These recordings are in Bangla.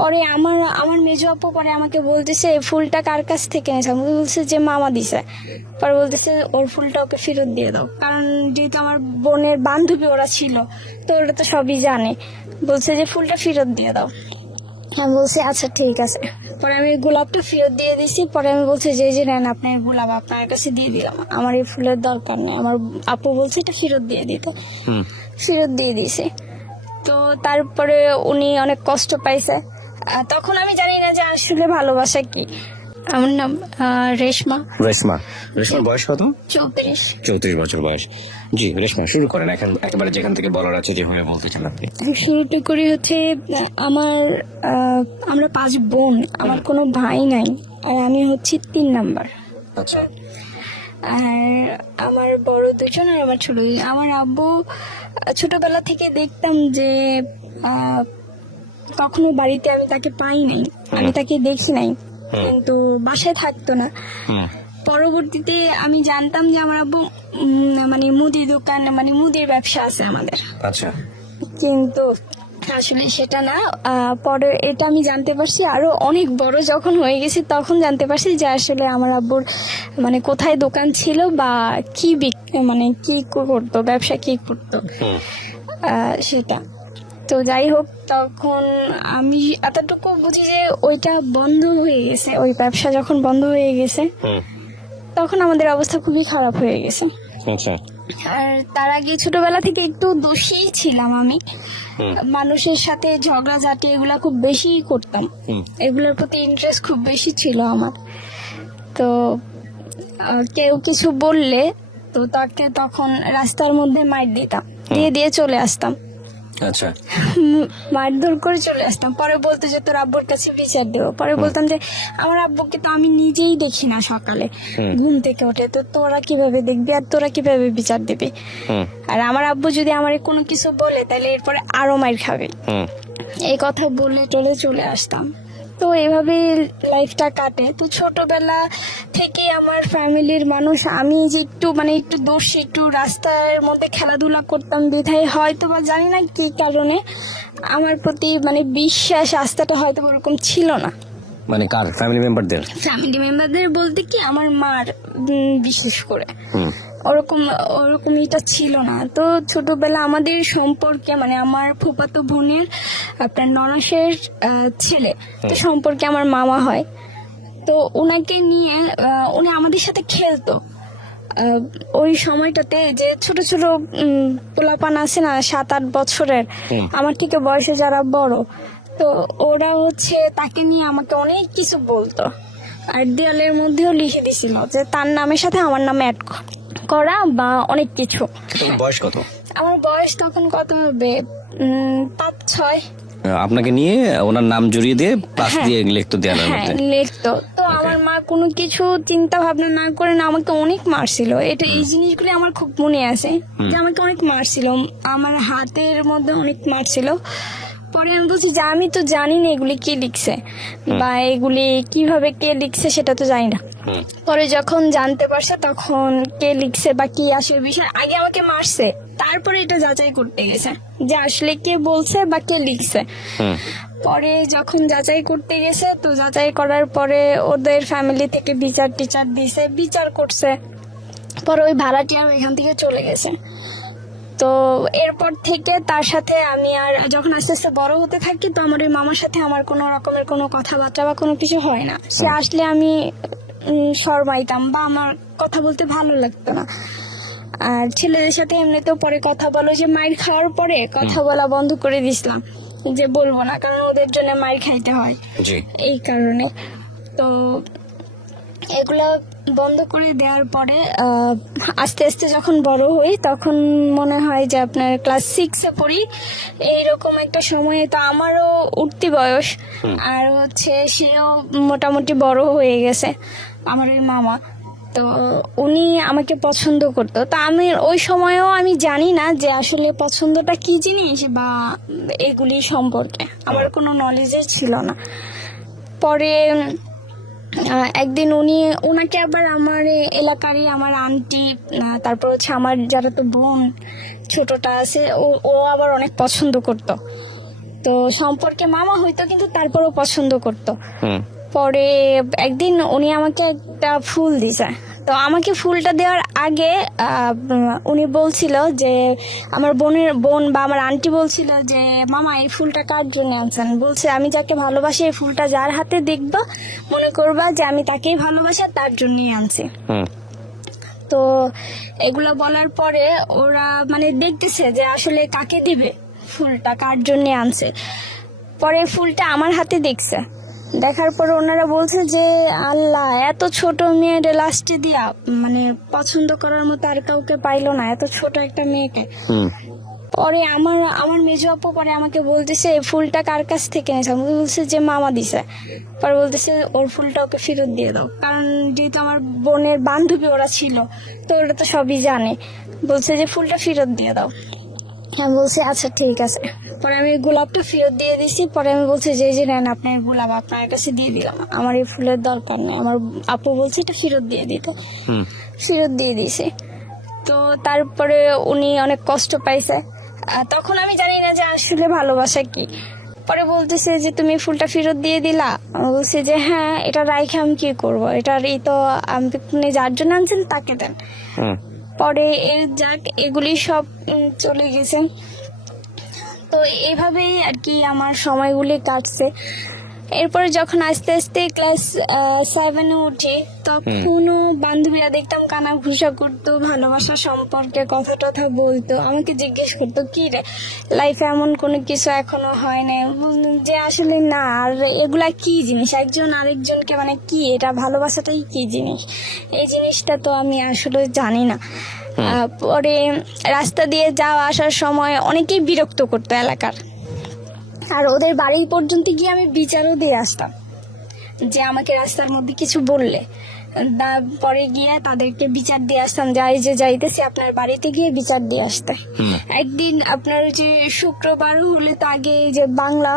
পরে আমার আমার মেজো আপু পরে আমাকে বলতেছে এই ফুলটা কার কাছ থেকে এনেছে, আমি বলছে যে মামা দিছে। পরে বলতেছে ওর ফুলটা ওকে ফেরত দিয়ে দাও, কারণ যেহেতু আমার বোনের বান্ধবী ওরা ছিল, তো ওরা তো সবই জানে। বলছে যে ফুলটা ফেরত দিয়ে দাও। আমি বলছি আচ্ছা ঠিক আছে। পরে আমি গোলাপটা ফেরত দিয়ে দিছি। পরে আমি বলছি যে এই যে নেন আপনার গোলাপ, আপনার কাছে দিয়ে দিলাম, আমার এই ফুলের দরকার নেই। আমার আপু বলছে এটা ফেরত দিয়ে দিতে, ফেরত দিয়ে দিছে। তো তারপরে উনি অনেক কষ্ট পাইছে। তখন আমি জানি না যে আসলে ভালোবাসা কি। আমার নাম রেশমা। রেশমার বয়স কত? 34। 34 বছর বয়স। জি রেশমা, শুরু করেন এখন একেবারে যেখান থেকে বলার আছে, যেভাবে বলতে চান আপনি। শুরুটা করি হচ্ছে আমরা 5 বোন, আমার কোনো ভাই নাই, আর আমি হচ্ছি 3 নাম্বার। আচ্ছা। আর আমার বড় 2জন আর আমার ছোট 2জন। আমার আব্বু ছোটবেলা থেকে দেখতাম যে কখনো বাড়িতে আমি তাকে পাই নাই, আমি তাকে দেখি নাই, কিন্তু বাসায় থাকতো না। পরবর্তীতে আমি জানতাম যে আমার আব্বু মানে মুদি দোকান, মানে মুদির ব্যবসা আছে আমাদের। আচ্ছা। কিন্তু আসলে সেটা না। পরে এটা আমি জানতে পারছি আরো অনেক বড় যখন হয়ে গেছি, তখন জানতে পারছি যে আসলে আমার আব্বুর মানে কোথায় দোকান ছিল বা কি মানে কি করতো, ব্যবসা কি করতো সেটা। তো যাই হোক, তখন আমি এতটুকু বুঝি যে ওইটা বন্ধ হয়ে গেছে। ওই ব্যবসা যখন বন্ধ হয়ে গেছে তখন আমাদের অবস্থা খুবই খারাপ হয়ে গেছে। আচ্ছা। আর তার আগে ছোটবেলা থেকে একটু দোষী ছিলাম আমি, মানুষের সাথে ঝগড়াঝাটি এগুলা খুব বেশি করতাম, এগুলোর প্রতি ইন্টারেস্ট খুব বেশি ছিল আমার। তো কেউ কিছু বললে তো তাকে তখন রাস্তার মধ্যে মাইর দিতাম, দিয়ে চলে আসতাম। আচ্ছা। মারধর করে চলে আসতাম। পরে বলতো যে তোর আব্বুর কাছে বিচার দেবো। পরে বলতাম যে আমার আব্বুকে তো আমি নিজেই দেখি না সকালে ঘুম থেকে ওঠে, তো তোরা কিভাবে দেখবি আর তোরা কিভাবে বিচার দিবি। আর আমার আব্বু যদি আমার কোনো কিছু বলে তাহলে এরপরে আরো মাইর খাবে, এই কথা বলে চলে আসতাম। তো এভাবে লাইফটা কাটে। তো ছোটবেলা থেকে আমার ফ্যামিলির মানুষ, আমি যে একটু দোষ, একটু রাস্তার মধ্যে খেলাধুলা করতাম বিধায় হয়তো বা জানি না কি কারণে আমার প্রতি মানে বিশ্বাস আস্থাটা হয়তো ওরকম ছিল না। মানে কার? ফ্যামিলি মেম্বারদের বলতে কি আমার মার বিশেষ করে ওরকম এটা ছিল না। তো ছোটবেলা আমাদের সম্পর্কে মানে আমার ফুফাতো বোনের আপনার ননাসের ছেলে, তো সম্পর্কে আমার মামা হয়। তো ওনাকে নিয়ে উনি আমাদের সাথে খেলতো। ওই সময়টাতে যে ছোট ছোট পোলাপান আছে না 7-8 বছরের, আমার থেকে বয়সে যারা বড়, তো ওরা হচ্ছে তাকে নিয়ে আমাকে অনেক কিছু বলতো। আর দেয়ালের মধ্যেও লিখে দিছিল যে তার নামের সাথে আমার নাম অ্যাড করা বা অনেক কিছু। বয়স কত? আমার বয়স তখন কত হবে, 5-6। আপনাকে নিয়ে ওনার নাম জড়িয়ে দিয়ে পাশ দিয়ে লিখতো দেয়ালের মধ্যে? লিখতো। তো আমার মা কোনো কিছু চিন্তা ভাবনা না করে না আমাকে অনেক মারছিল। এই জিনিসগুলি আমার খুব মনে আছে যে আমাকে অনেক মারছিল, আমার হাতের মধ্যে অনেক মারছিল। পরে আমি বলছি যে আমি তো জানি না এগুলি কে লিখছে বা এগুলি কিভাবে কে লিখছে সেটা তো জানি না। পরে যখন জানতে পারছে তখন কে লিখছে বা কি আসলে বিষয়, আগে আমাকে মারছে, তারপরে এটা যাচাই করতে গেছে যে আসলে কে বলছে বা কে লিখছে। পরে যখন যাচাই করতে গেছে, তো যাচাই করার পরে ওদের ফ্যামিলি থেকে বিচার টিচার দিছে, বিচার করছে। পরে ওই ভাড়াটিয়া এখান থেকে চলে গেছে। তো এরপর থেকে তার সাথে আমি আর যখন আস্তে আস্তে বড় হতে থাকি, তো আমার ওই মামার সাথে আমার কোনো রকমের কোনো কথাবার্তা বা কোনো কিছু হয় না। সে আসলে আমি শরমাইতাম বা আমার কথা বলতে ভালো লাগতো না। আর ছেলেদের সাথে এমনিতেও পরে কথা বলো, যে মাইর খাওয়ার পরে কথা বলা বন্ধ করে দিছিলাম, যে বলবো না, কারণ ওদের জন্য মাইর খাইতে হয় এই কারণে। তো এগুলা বন্ধ করে দেওয়ার পরে আস্তে আস্তে যখন বড় হই, তখন মনে হয় যে আপনার ক্লাস 6-এ পড়ি, এইরকম একটা সময়ে। তো আমারও উঠতি বয়স, আর হচ্ছে সেও মোটামুটি বড় হয়ে গেছে আমার ওই মামা। তো উনি আমাকে পছন্দ করতো। তো আমি ওই সময়েও আমি জানি না যে আসলে পছন্দটা কি জিনিস বা এগুলি সম্পর্কে আমার কোনো নলেজই ছিল না। পরে একদিন ওনাকে আবার আমার এলাকারই আমার আন্টি, তারপর হচ্ছে আমার যারা তো বোন ছোটটা আছে, ও আবার অনেক পছন্দ করতো। তো সম্পর্কে মামা হইতো কিন্তু তারপরও পছন্দ করতো। হুম পরে একদিন উনি আমাকে একটা ফুল দিছে। তো আমাকে ফুলটা দেওয়ার আগে উনি বলছিল যে আমার বোন বা আমার আন্টি বলছিল যে মামা এই ফুলটা কার জন্য আনছেন। বলছে আমি যাকে ভালোবাসি এই ফুলটা যার হাতে দেখবা মনে করবা যে আমি তাকেই ভালোবাসি আর তার জন্যই আনছি। হুম তো এগুলো বলার পরে ওরা মানে দেখতেছে যে আসলে কাকে দিবে, ফুলটা কার জন্য আনছে। পরে ফুলটা আমার হাতে দেখছে, দেখার পরে ওনারা বলছে যে আল্লাহ, এত ছোট মেয়ের লাস্টে দিয়া মানে পছন্দ করার মতো আর কাউকে পাইলো না, এত ছোট একটা মেয়েকে। হুম পরে আমার মেজো আপু পরে আমাকে বলতেছে এই ফুলটা কার কাছ থেকে নিয়েছে। আমি বলছে যে মামা দিছে। পরে বলতেছে ওর ফুলটা ওকে ফেরত দিয়ে দাও, কারণ যেহেতু আমার বোনের বান্ধবী ওরা ছিল তো ওরা তো সবই জানে। বলছে যে ফুলটা ফেরত দিয়ে দাও। আমি বলছি আচ্ছা ঠিক আছে। পরে আমি গোলাপটা ফেরত দিয়ে দিছি। পরে আমি বলছি যে এই যে নেন আপনার গোলাপ, আপনার কাছে দিয়ে দিলাম, আমার এই ফুলের দরকার নেই। আমার আপু বলছে এটা ফেরত দিয়ে দিতে, হুম ফেরত দিয়ে দিয়েছে। তো তারপরে উনি অনেক কষ্ট পাইছে। তখন আমি জানি না যে আসলে ভালোবাসা কি। পরে বলতেছে যে তুমি ফুলটা ফেরত দিয়ে দিলা। আমি বলছি যে হ্যাঁ, এটা রাইখে আমি কি করবো, এটার এই তো আপনি যার জন্য আনছেন তাকে দেন। হুম পরে যাক এগুলি সব চলে গেছে। তো এইভাবেই আর কি আমার সময়গুলি কাটছে। এরপরে যখন আস্তে আস্তে ক্লাস 7-এ উঠি তখনও বান্ধবীরা দেখতাম কানা ঘুষা করতো, ভালোবাসা সম্পর্কে কথা টথা বলতো, আমাকে জিজ্ঞেস করতো কি রে লাইফে এমন কোনো কিছু এখনো হয় না। বললাম যে আসলে না, আর এগুলা কি জিনিস, একজন আরেকজনকে মানে কি, এটা ভালোবাসাটাই কি জিনিস, এই জিনিসটা তো আমি আসলে জানি না। পরে রাস্তা দিয়ে যাওয়া আসার সময় অনেকেই বিরক্ত করতো এলাকার, আর ওদের বাড়ি পর্যন্ত গিয়ে আমি বিচারও দিয়ে আসতাম যে আমাকে রাস্তার মধ্যে কিছু বললে। পরে গিয়ে তাদেরকে বিচার দিয়ে আসতাম, যাই যে যাইতেছি আপনার বাড়িতে গিয়ে বিচার দিয়ে আসতে। একদিন আপনার যে শুক্রবার হলে তো আগে যে বাংলা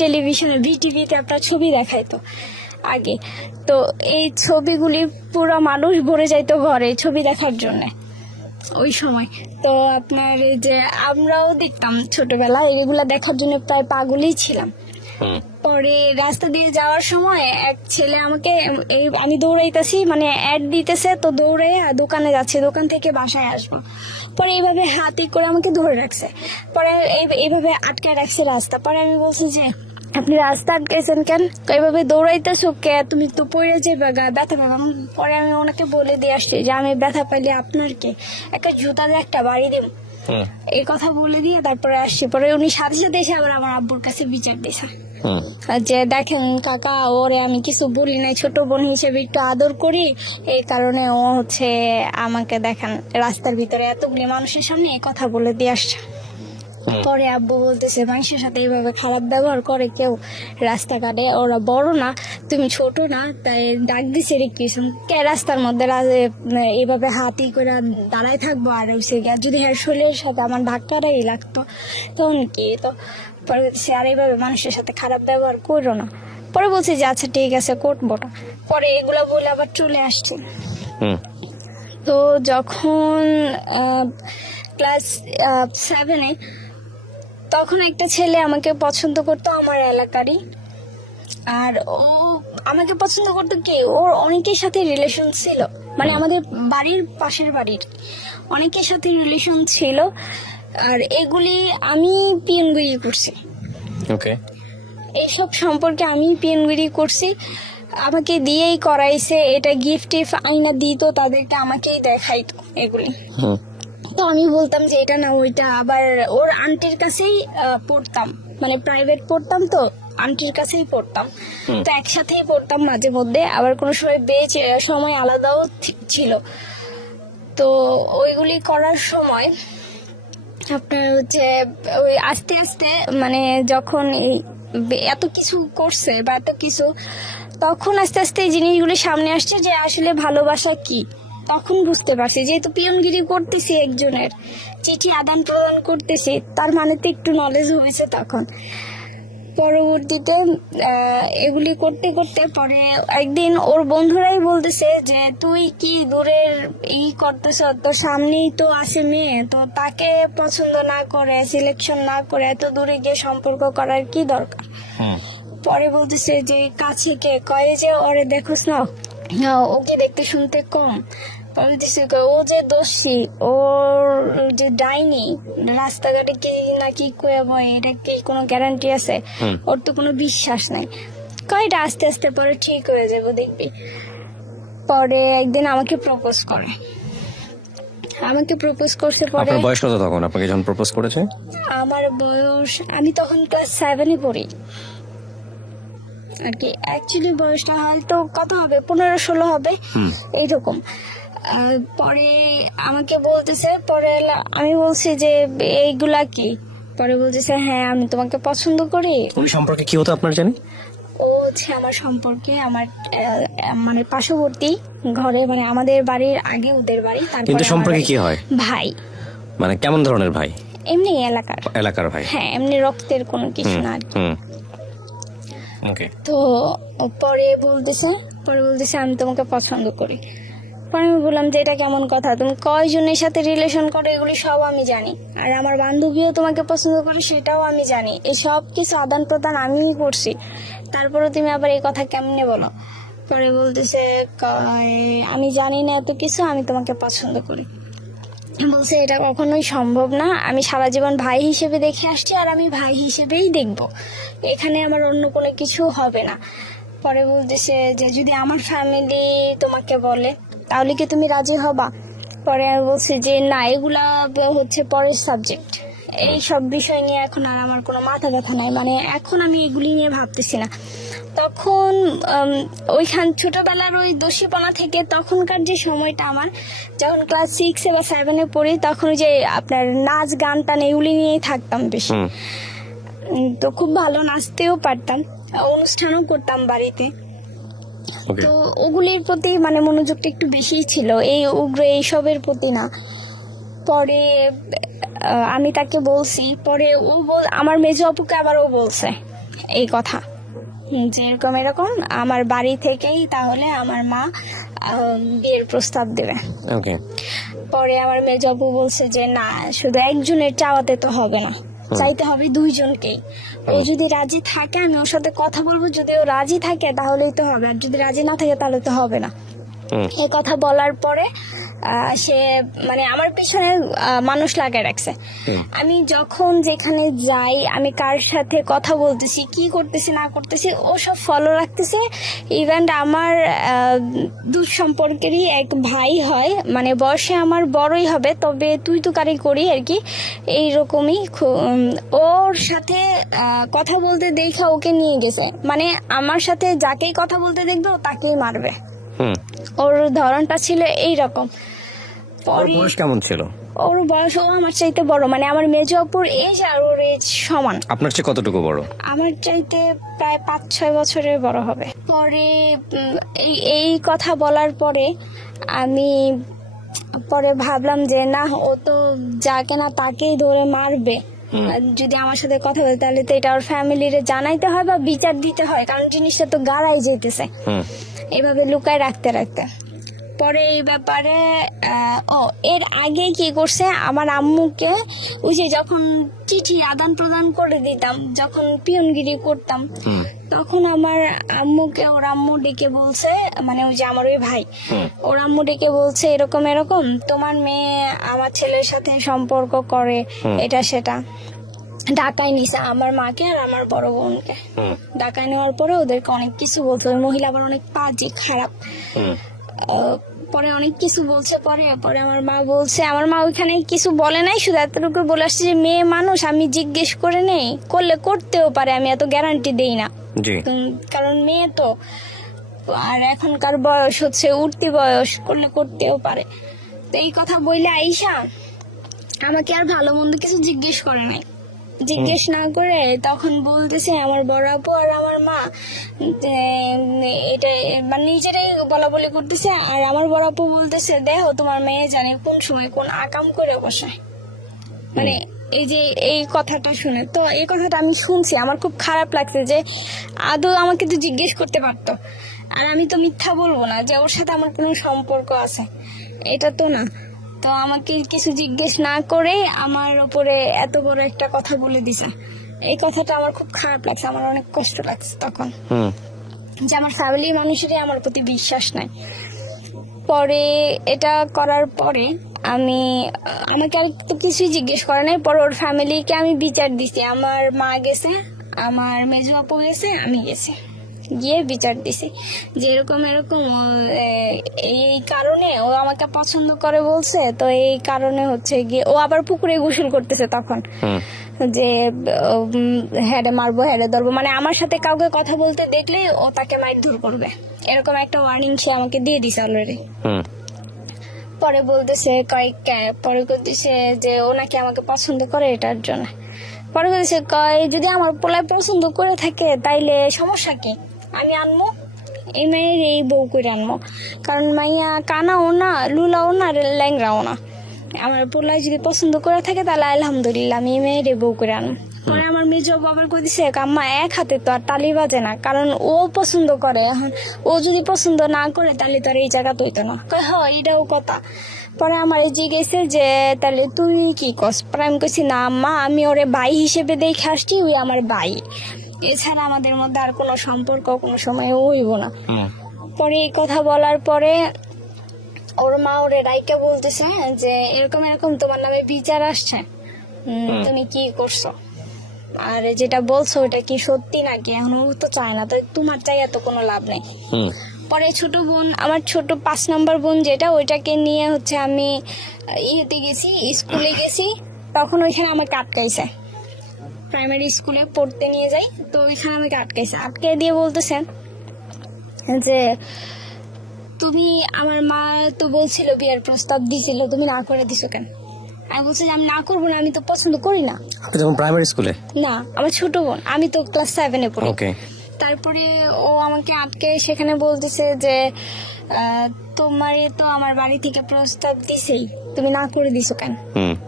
টেলিভিশনে ভিটিভিতে আপনার ছবি দেখাইতো আগে, তো এই ছবিগুলি পুরো মানুষ ভরে যাইতো ঘরে ছবি দেখার জন্য ওই সময়। তো আপনার যে আমরাও দেখতাম ছোটবেলায়, এগুলা দেখার জন্য প্রায় পাগলই ছিলাম। পরে রাস্তা দিয়ে যাওয়ার সময় এক ছেলে আমাকে আমি দৌড়াইতেছি মানে অ্যাড দিতেছে, তো দৌড়ে দোকানে যাচ্ছে, দোকান থেকে বাসায় আসবো। পরে এইভাবে হাতে করে আমাকে ধরে রাখছে, পরে এইভাবে আটকায় রাখছে রাস্তা। পরে আমি বলছি যে আপনি রাস্তা আটকাইছেন কেন, এইভাবে দৌড়াইতেছো কে, তুমি তো পড়ে যাবে, ব্যথা পাবে। পরে আমি ওনাকে বলে দিয়ে আসছি যে আমি ব্যথা পাইলে আপনার কে, একটা জুতা দিয়ে একটা বাড়ি দিব, এই কথা বলে দিয়ে তারপরে আসছি। পরে উনি সাথে সাথে এসে আবার আমার আব্বুর কাছে বিচার দিয়েছে যে দেখেন কাকা, ওরে আমি কিছু বলি নাই, ছোট বোন হিসেবে একটু আদর করি, এই কারণে ও হচ্ছে আমাকে দেখেন রাস্তার ভিতরে এতগুলি মানুষের সামনে এই কথা বলে দিয়ে আসছে। পরে আব্বু বলতেছে মানুষের সাথে এইভাবে খারাপ ব্যবহার করে কেউ রাস্তাঘাটে, ওরা বড় না তুমি ছোট না, তাই ডাক দিছে রে কিছু কে রাস্তার মধ্যে এইভাবে হাতি করে দাঁড়ায় থাকবো। আর যদি হ্যাঁ শরীরের সাথে আমার ধাক্কাটাই লাগতো তখন কি, তো পরে বলছে আর এইভাবে মানুষের সাথে খারাপ ব্যবহার করো না। পরে বলছে যে আচ্ছা ঠিক আছে করবো না। পরে এগুলা বলে আবার চলে আসছে। তো যখন ক্লাস 7-এ তখন একটা ছেলে আমাকে পছন্দ করতো আমার এলাকারই, আর ও আমাকে পছন্দ করতো কি, ওর অনেকের সাথে রিলেশন ছিল, মানে আমাদের বাড়ির পাশের বাড়ির অনেকের সাথে রিলেশন ছিল। আর এগুলি আমি পিএনগিরি করছি, এইসব সম্পর্কে আমি পিএনগিরি করছি, আমাকে দিয়েই করাইছে, এটা গিফট আইনা দিত তাদেরকে, আমাকেই দেখাইতো এগুলি। তো আমি বলতাম যে এটা না ওইটা, আবার ওর আন্টির কাছেই পড়তাম, মানে প্রাইভেট পড়তাম তো আন্টির কাছেই পড়তাম, তো একসাথেই পড়তাম মাঝে মধ্যে, আবার কোনো সময় বেচ সময় আলাদাও ছিল। তো ওইগুলি করার সময় আপনার হচ্ছে ওই আস্তে আস্তে মানে যখন এত কিছু করছে বা এত কিছু, তখন আস্তে আস্তে এই জিনিসগুলি সামনে আসছে যে আসলে ভালোবাসা কি। তখন বুঝতে পারছি, যেহেতু পিয়নগিরি করতেছি, একজনের চিঠি আদান প্রদান করতেছি, তার মানে তো একটু নলেজ হয়েছে তখন। পরবর্তীতে এগুলি করতে করতে পরে একদিন ওর বন্ধুরাই বলতেছে যে তুই কি দূরের করতেছ, তোর সামনেই তো আছে মেয়ে, তো তাকে পছন্দ না করে সিলেকশন না করে এত দূরে গিয়ে সম্পর্ক করার কি দরকার। পরে বলতেছে যে কাছে কে কয়ে যে ওরে দেখোস না, ওকে দেখতে শুনতে কম। পরে বলতেছে ও যে দোষী, ওর যে ডাইনি, রাস্তাঘাটে কি না কি কয়ে বয়, এটা কি কোনো গ্যারান্টি আছে? ওর তো কোনো বিশ্বাস নাই। কয়টা আস্তে আস্তে পরে ঠিক হয়ে যাবো দেখবি। পরে একদিন আমাকে প্রপোজ করছে। পরে আপনার বয়স কত তখন আপনাকে যখন প্রপোজ করেছে? আমার বয়স, আমি তখন ক্লাস 7-এ পড়ি আর কি। অ্যাকচুয়ালি বয়সটা হয়তো কত হবে, 15-16 হবে এইরকম। পরে আমাকে বলতেছে, পরে আমি বলছি যে এইগুলা কি? পরে বলতেছে হ্যাঁ আমি তোমাকে পছন্দ করি। ওই সম্পর্কে কি হতো আপনার জানি? ও হচ্ছে আমার সম্পর্কে আমার মানে পার্শ্ববর্তী ঘরে, মানে আমাদের বাড়ির আগে ওদের বাড়ি, তারপরে কিন্তু সম্পর্কে কি হয়? ভাই। মানে কেমন ধরনের ভাই? এমনি এলাকার ভাই। হ্যাঁ, এমনি রক্তের কোনো কিছু না আর কি। ওকে। তো পরে বলতেছে আমি তোমাকে পছন্দ করি। পরে আমি বললাম যে এটা কেমন কথা, তুমি কয়জনের সাথে রিলেশন করো এগুলি সব আমি জানি, আর আমার বান্ধবীও তোমাকে পছন্দ করে সেটাও আমি জানি, এই সব কিছু আদান প্রদান আমিই করছি, তারপরে তুমি আবার এই কথা কেমনে বলো? পরে বলতেছে আমি জানি না এত কিছু, আমি তোমাকে পছন্দ করি। বলছে এটা কখনোই সম্ভব না, আমি সারা জীবন ভাই হিসেবে দেখে আসছি আর আমি ভাই হিসেবেই দেখব, এখানে আমার অন্য কোনো কিছু হবে না। পরে বলতেছে যে যদি আমার ফ্যামিলি তোমাকে বলে তাহলে কি তুমি রাজি হবা? পরে আমি বলছি যে না, এগুলা হচ্ছে পরের সাবজেক্ট, এই সব বিষয় নিয়ে এখন আর আমার কোনো মাথা ব্যথা নাই, মানে এখন আমি এগুলি নিয়ে ভাবতেছি না। তখন ওইখান ছোটবেলার ওই দোষীপনা থেকে তখনকার যে সময়টা আমার, যখন ক্লাস 6 বা 7-এ পড়ি, তখন যে আপনার নাচ গান টান এগুলি নিয়েই থাকতাম বেশি। তো খুব ভালো নাচতেও পারতাম, অনুষ্ঠানও করতাম বাড়িতে। তো ওগুলির প্রতি মানে মনোযোগটা একটু বেশি ছিল, এই উগ্র এইসবের প্রতি না। পরে আমি তাকে বলছি, পরে আমার মেজো আপুকে আবার ও বলছে এই কথা যে এরকম আমার বাড়ি থেকেই তাহলে আমার মা বিয়ের প্রস্তাব দেবে। পরে আমার মেজো আপু বলছে যে না, শুধু একজনের চাওয়াতে তো হবে না, চাইতে হবে দুইজনকেই। ও যদি রাজি থাকে আমি ওর সাথে কথা বলবো, যদি ও রাজি থাকে তাহলেই তো হবে, আর যদি রাজি না থাকে তাহলে তো হবে না। এই কথা বলার পরে সে মানে আমার পিছনে মানুষ লাগায় রাখছে। আমি যখন যেখানে যাই, আমি কার সাথে কথা বলতেছি, কি করতেছি না করতেছি, ও সব ফলো রাখতেছে। ইভেন আমার দূর সম্পর্কেরই এক ভাই হয়, মানে বয়সে আমার বড়ই হবে, তবে তুই তো কারি করি আর কি, এইরকমই। ওর সাথে কথা বলতে দেখা ওকে নিয়ে গেছে, মানে আমার সাথে যাকেই কথা বলতে দেখবে ও তাকেই মারবে। ওর ধরনটা ছিল এইরকম। বয়স কেমন ছিল? ওর বয়স, ও আমার চাইতে বড়, মানে আমার মেজো অপুর এজ আর ওর এজ সমান। আপনার চেয়ে কতটুকু বড়? আমার চাইতে প্রায় 5-6 বছরের বড় হবে। পরে এই কথা বলার পরে আমি পরে ভাবলাম যে না, ও তো যাকে না তাকেই ধরে মারবে, যদি আমার সাথে কথা বলে তাহলে তো এটা ওর ফ্যামিলিরে জানাইতে হয় বা বিচার দিতে হয়, কারণ জিনিসটা তো গাড়াই যেতেছে এভাবে লুকায় রাখতে রাখতে। পরে এই ব্যাপারে এর আগে কি করছে, আমার আম্মুকে ওই যে যখন চিঠি আদান প্রদান করে দিতাম, যখন পিয়নগিরি করতাম, তখন আমার আম্মুকে ওর আম্মু ডেকে বলছে, মানে ওই যে আমার ওই ভাই, ওর আম্মু ডেকে বলছে এরকম তোমার মেয়ে আমার ছেলের সাথে সম্পর্ক করে, এটা সেটা। ঢাকায় নিছে আমার মাকে আর আমার বড় বোনকে। ঢাকায় নেওয়ার পরে ওদেরকে অনেক কিছু বলতো, ওই মহিলা আবার অনেক পাজি খারাপ। পরে অনেক কিছু বলছে, পরে আমার মা বলছে, আমার মা ওইখানে কিছু বলে নাই, শুধু এতটুকু বলে আসছে যে মেয়ে মানুষ, আমি জিজ্ঞেস করে নেই, করলে করতেও পারে, আমি এত গ্যারান্টি দেই না, কারণ মেয়ে তো, আর এখনকার বয়স হচ্ছে উঠতি বয়স, করলে করতেও পারে। তো এই কথা বললে আইসা আমাকে আর ভালো মন্দ কিছু জিজ্ঞেস করে নাই, জিজ্ঞেস না করে তখন বলতেছে আমার বড় আপু আর আমার মা এটা মানে নিজেরাই বলা বলি করতেছে, আর আমার বড় আপু বলতেছে দেখো তোমার মেয়ে জানে কোন সময় কোন আকাম করে বসায়, মানে এই যে এই কথাটা শুনে, তো এই কথাটা আমি শুনছি, আমার খুব খারাপ লাগছে যে আদৌ আমাকে তো জিজ্ঞেস করতে পারতো। আর আমি তো মিথ্যা বলবো না যে ওর সাথে আমার কোনো সম্পর্ক আছে, এটা তো না। তো আমাকে কিছু জিজ্ঞেস না করে আমার ওপরে এত বড় একটা কথা বলে দিছে। এই কথাটা আমার খুব খারাপ লাগছে, আমার অনেক কষ্ট লাগছে তখন যে আমার ফ্যামিলির মানুষেরই আমার প্রতি বিশ্বাস নাই। পরে এটা করার পরে আমাকে আর তো কিছুই জিজ্ঞেস করে নাই। পরে ওর ফ্যামিলিকে আমি বিচার দিছি, আমার মা গেছে, আমার মেজো আপু গেছে, আমি গেছি, গিয়ে বিচার দিছি যে এরকম এরকম এই কারণে ও আমাকে পছন্দ করে বলছে, তো এই কারণে হচ্ছে গিয়ে ও আবার পুকুরে গোসল করতেছে তখন, যে হ্যাডে মারবো হ্যাডে ধরবো, মানে আমার সাথে কাউকে কথা বলতে দেখলে ও তাকে মারধর করবে, এরকম একটা ওয়ার্নিং সে আমাকে দিয়ে দিছে অলরেডি। পরে বলতেছে পরে বলতেছে যে ও নাকি আমাকে পছন্দ করে এটার জন্য। পরে বলতেছে যদি আমার পোলায় পছন্দ করে থাকে তাইলে সমস্যা কি, আমি আনবো এই মেয়ের এই বউ করে আনবো, কারণ মাইয়া কানাও না লুলাও না ল্যাংরাও না, আমার পোলায় যদি পছন্দ করে থাকে তাহলে আলহামদুলিল্লাহ আমি এই মেয়ের এই বউ করে আনবো। পরে আমার মেজো বাবার কই দিছে আম্মা এক হাতে তো আর তালি বাজে না, কারণ ও পছন্দ করে, এখন ও যদি পছন্দ না করে তাহলে তো আর এই জায়গা তৈতো না। হ্যাঁ এটাও কথা। পরে আমার এই জিজ্ঞেসে যে তাহলে তুই কি কস, পরে আমি কইছি না আম্মা, আমি ওরে ভাই হিসেবে দেখে আসছি, ওই আমার ভাই, এছাড়া আমাদের মধ্যে আর কোনো সম্পর্ক কোনো সময় হইব না। পরে এই কথা বলার পরে ওর মা ওরে রাইকা বলতেছে যে এরকম এরকম তোমার নামে বিচার আসছে, তুমি কি করছো, আর যেটা বলছো ওটা কি সত্যি নাকি, এখন ও তো চায় না, তো তোমার চাই এত কোনো লাভ নেই। পরে ছোট বোন, আমার ছোট 5 নম্বর বোন যেটা, ওইটাকে নিয়ে হচ্ছে আমি ইয়েতে গেছি, স্কুলে গেছি, তখন ওইখানে আমাকে আটকাইছে, প্রাইমারি স্কুলে পড়তে নিয়ে যাই, তো ওইখানে আমাকে আটকাইছে, আটকে দিয়ে বলতেছেন যে তুমি, আমার মা তো বলছিল বিয়ের প্রস্তাব দিছিল, তুমি না করে দিছো কেন? আমি বলছি যে আমি না করবো না, আমি তো পছন্দ করি না। আপনি যখন প্রাইমারি স্কুলে? না, আমার ছোট বোন, আমি তো ক্লাস 7-এ পড়ি। ওকে। তারপরে ও আমাকে আটকে সেখানে বলতেছে যে তোমারে তো আমার বাড়ি থেকে প্রস্তাব দিছেই, তুমি না করে দিছো কেন?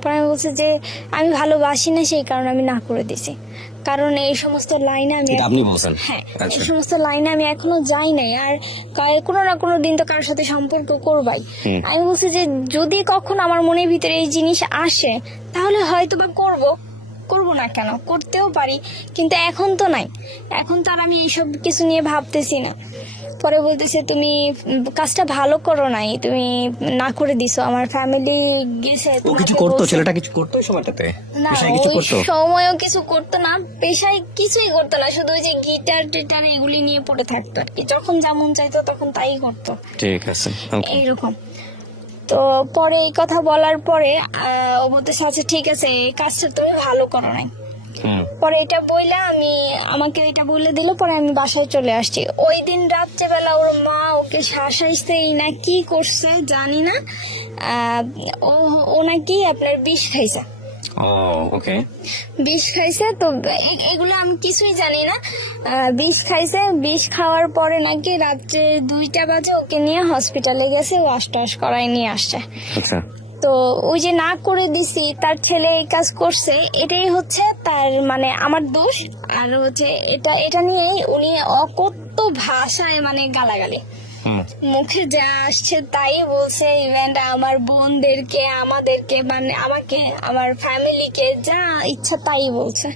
পরে আমি বলছি যে আমি ভালোবাসি না, সেই কারণে আমি না করে দিছি, কারণ এই সমস্ত লাইনে আপনি বলছেন? হ্যাঁ, এই সমস্ত লাইনে আমি এখনো যাই নাই, আর কোনো না কোনো দিন তো কারোর সাথে সম্পর্ক করবাই। আমি বলছি যে যদি কখনো আমার মনের ভিতরে এই জিনিস আসে তাহলে হয়তো বা করবো না কেন, করতেও পারি, কিন্তু এখন তো নাই, এখন তো আর আমি এইসব কিছু নিয়ে ভাবতেছি না। পরে বলতেছে তুমি কাজটা ভালো করো নাই, তুমি না করে দিছো, আমার ফ্যামিলি গেছে। কিছু করতো, ছেলেটা কিছু করতো সময়টাতে? না, ওই সময়ও কিছু করতো না, পেশায় কিছুই করতো না, শুধু ওই যে গিটার টিটার এগুলি নিয়ে পড়ে থাকতো আর কি, যখন যেমন চাইতো তখন তাই করতো। ঠিক আছে, এইরকম। তো পরে এই কথা বলার পরে ও বলতেছে আচ্ছা ঠিক আছে, এই কাজটা তুমি ভালো করো নাই। পরে এটা বইলা আমাকে এটা বলে দিল, পরে আমি বাসায় চলে আসছি। ওই দিন রাত্রেবেলা ওর মা ওকে শাসাইছেই না কি করছে জানি না, ও নাকি আপনার বিষ খাইছে। ওকে, বিষ খাইছে, তো এগুলো আমি কিছুই জানি না। বিষ খাইছে, বিষ খাওয়ার পরে নাকি রাত্রে 2টা বাজে ওকে নিয়ে হসপিটালে গেছে, ও আশ করাই নিয়ে আসছে। আচ্ছা, তো ওই যে না করে দিছি, তার ছেলে এই কাজ করছে, এটাই হচ্ছে তার মানে আমার দোষ। আর হচ্ছে এটা নিয়েই উনি অকথ্য ভাষায় মানে গালাগালি, মুখে যা আসছে তাই বলছে, ইভেন আমার বোনদেরকে, আমাদেরকে, মানে আমাকে, আমার ফ্যামিলিকে যা ইচ্ছা তাই বলছে।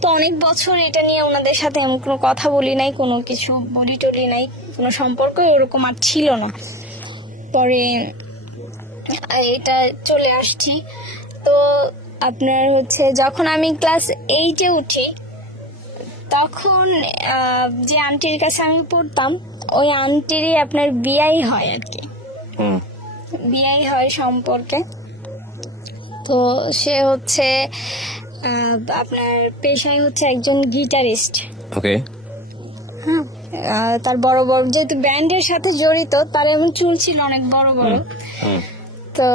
তো অনেক বছর এটা নিয়ে ওনাদের সাথে আমি কোনো কথা বলি নাই, কোনো কিছু বলি টলি নাই, কোনো সম্পর্ক ওরকম আর ছিল না। পরে এটা চলে আসছি। তো আপনার হচ্ছে যখন আমি ক্লাস 8-এ উঠি, তখন যে আন্টির কাছে আমি পড়তাম, ওই আন্টিরই আপনার বিয়াই হয় আর কি, বিয়াই হয় সম্পর্কে। তো সে হচ্ছে আপনার পেশায় হচ্ছে একজন গিটারিস্ট। ওকে, হ্যাঁ, তার বড় বড় যেহেতু ব্যান্ডের সাথে জড়িত, তার এমন চুল ছিল অনেক বড় বড়। তো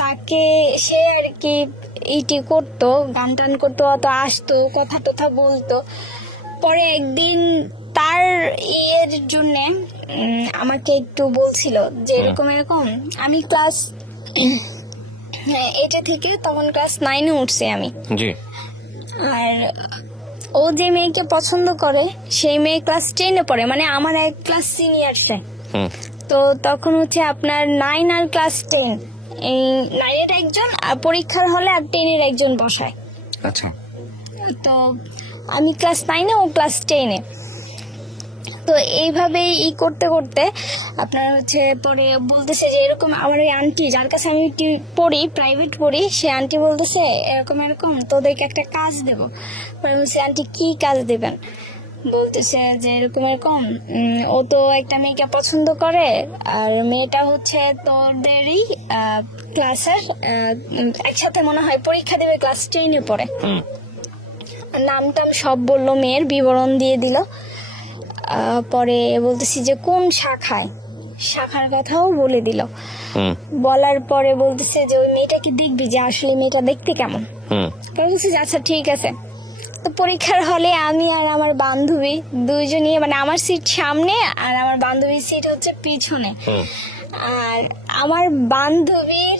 তাকে সে আর কি ইটি করতো, গান টান করতো, অত আসতো, কথা টথা বলতো। পরে একদিন তার ইয়ের জন্য আমাকে একটু বলছিল যে এরকম এরকম, আমি ক্লাস হ্যাঁ, এটা থেকে তখন ক্লাস 9-এ উঠছি আমি। জি। আর ও যে মেয়েকে পছন্দ করে সেই মেয়ে ক্লাস 10-এ পড়ে, মানে আমার এক ক্লাস সিনিয়র সে। হুম। তো তখন হচ্ছে আপনার 9 আর ক্লাস 10, এই 9-এর একজন আর পরীক্ষার হলে আর 10-এর একজন বসায়। আচ্ছা। তো আমি ক্লাস 9-এ, ও ক্লাস 10-এ। তো এইভাবেই করতে করতে আপনার হচ্ছে পরে বলতেছে যে এরকম আমার ওই আন্টি যার কাছে আমি পড়ি, প্রাইভেট পড়ি, সে আন্টি বলতেছে এরকম এরকম তোদেরকে একটা কাজ দেবো। পরে বলছে আন্টি কি কাজ দেবেন? বলতেছে যে এরকম এরকম ও তো একটা মেয়েকে পছন্দ করে, আর মেয়েটা হচ্ছে তোদেরই ক্লাসের, একসাথে মনে হয় পরীক্ষা দেবে, ক্লাস 10-এ পড়ে। নাম টাম সব বললো, মেয়ের বিবরণ দিয়ে দিল। পরে বলতেছি যে কোন শাখার কথাও বলে দিল। বলার পরে বলতেছে যে ওই মেয়েটাকে দেখবি, যে আসলে মেয়েটা দেখতে কেমন। বলতেছি যে আচ্ছা ঠিক আছে। তো পরীক্ষার হলে আমি আর আমার বান্ধবী দুইজনই, মানে আমার সিট সামনে আর আমার বান্ধবীর সিট হচ্ছে পিছনে। আর আমার বান্ধবীর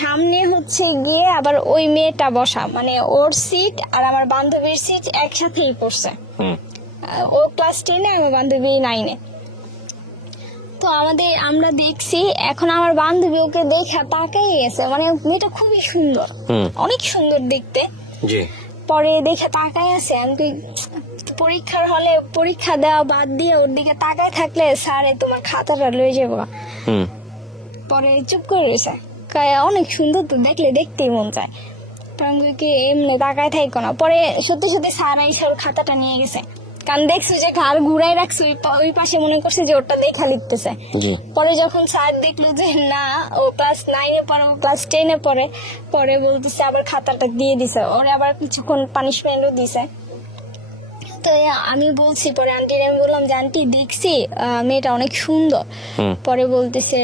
সামনে হচ্ছে গিয়ে আবার ওই মেয়েটা বসা, মানে ওর সিট আর আমার বান্ধবীর সিট একসাথেই পড়ছে। ও ক্লাস 10-এ, আমার বান্ধবী 9-এ। তো আমরা দেখছি, এখন আমার বান্ধবী ওকে দেখা তাকাই গেছে, মানে মেয়েটা খুবই সুন্দর, অনেক সুন্দর দেখতে। পরে দেখে তাকাই আছে। আমি পরীক্ষার হলে পরীক্ষা দেওয়া বাদ দিয়ে ওর দিকে তাকায় থাকলে স্যারে তোমার খাতাটা লয়ে যাবো। পরে চুপ করে গেছে, অনেক সুন্দর তো, দেখলে দেখতেই মন চায়। এমনি তাকায় থাকো না। পরে সত্যি সত্যি স্যার এসে ওর খাতাটা নিয়ে গেছে, কারণ দেখছো যে ঘাড় ঘুরাই রাখছে ওই পাশে, মনে করছে যে ওটা দেখা লিখতেছে। পরে যখন স্যার দেখলো যে না ও ক্লাস 9-এ পড়ে, ও ক্লাস 10-এ পড়ে, পরে বলতেছে আবার খাতাটা দিয়ে দিছে ওরে, আবার কিছুক্ষণ পানিশমেন্টও দিছে। তো আমি বলছি, পরে আন্টির আমি বললাম যে আন্টি দেখছি মেয়েটা অনেক সুন্দর। পরে বলতেছে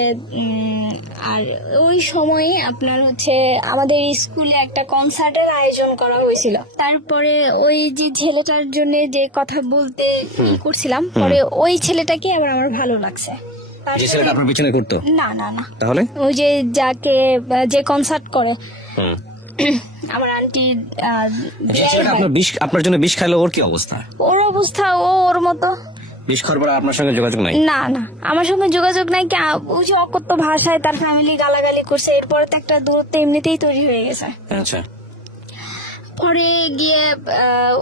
আর ওই সময়ে আপনার হচ্ছে আমাদের স্কুলে একটা কনসার্টের আয়োজন করা হয়েছিল। তারপরে ওই যে ছেলেটার জন্য যে কথা বলতে করছিলাম, পরে ওই ছেলেটাকে আবার আমার ভালো লাগছে। যে ছেলেটা আপনার পিছনে ঘুরতো? না না না, তাহলে ওই যে যাকে যে কনসার্ট করে আমার আন্টি, আপনার জন্য বিষ খাইলো, ওর কি অবস্থা? ওর অবস্থা ওর মতো। বিষ খাওয়ার পর আপনার সঙ্গে যোগাযোগ নাই? না না, আমার সঙ্গে যোগাযোগ নাই। ওই যে অকথ্য ভাষায় তার ফ্যামিলি গালাগালি করছে, এরপরে তো একটা দূরত্ব এমনিতেই তৈরি হয়ে গেছে। আচ্ছা। পরে গিয়ে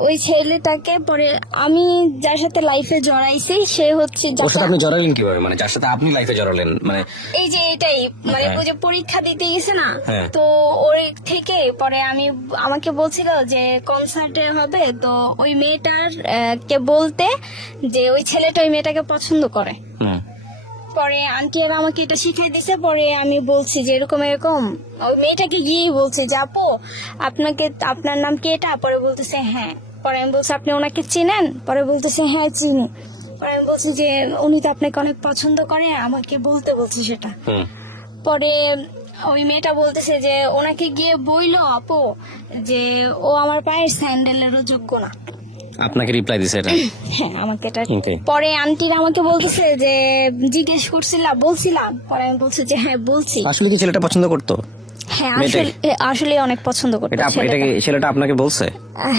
ওই ছেলেটাকে, পরে আমি যার সাথে লাইফে জড়াইছি সে হচ্ছে, ওর সাথে আপনি জড়ালেন কিভাবে? মানে যার সাথে আপনি লাইফে জড়ালেন, মানে এই যে এটাই, মানে ওই যে পরীক্ষা দিতে গেছে না, তো ওর থেকে পরে আমাকে বলছিল যে কনসার্টে হবে, তো ওই মেয়েটার কে বলতে যে ওই ছেলেটা ওই মেয়েটাকে পছন্দ করে। পরে আন্টি আর আমাকে এটা শিখাই দিছে। পরে আমি বলছি যে এরকম এরকম, ওই মেয়েটাকে গিয়েই বলছি যে আপু আপনার নাম কি এটা? পরে বলতেছে হ্যাঁ। পরে আমি বলছি আপনি ওনাকে চেনেন? পরে বলতেছে হ্যাঁ চিনি। পরে আমি বলছি যে উনি তো আপনাকে অনেক পছন্দ করে, আমাকে বলতে বলছি সেটা। পরে ওই মেয়েটা বলতেছে যে ওনাকে গিয়ে বইলো আপু যে ও আমার পায়ের স্যান্ডেলেরও যোগ্য না। আপনাকে রিপ্লাই দিছে এটা? হ্যাঁ, আমাকে এটা। পরে আন্টিরা আমাকে বলতেছে যে জিজ্ঞেস বলছিলাম। পরে আমি বলছি যে হ্যাঁ বলছি। আসলে কি ছেলেটা পছন্দ করতো? হ্যাঁ, আসলে অনেক পছন্দ করতো। ছেলেটা আপনাকে বলছে?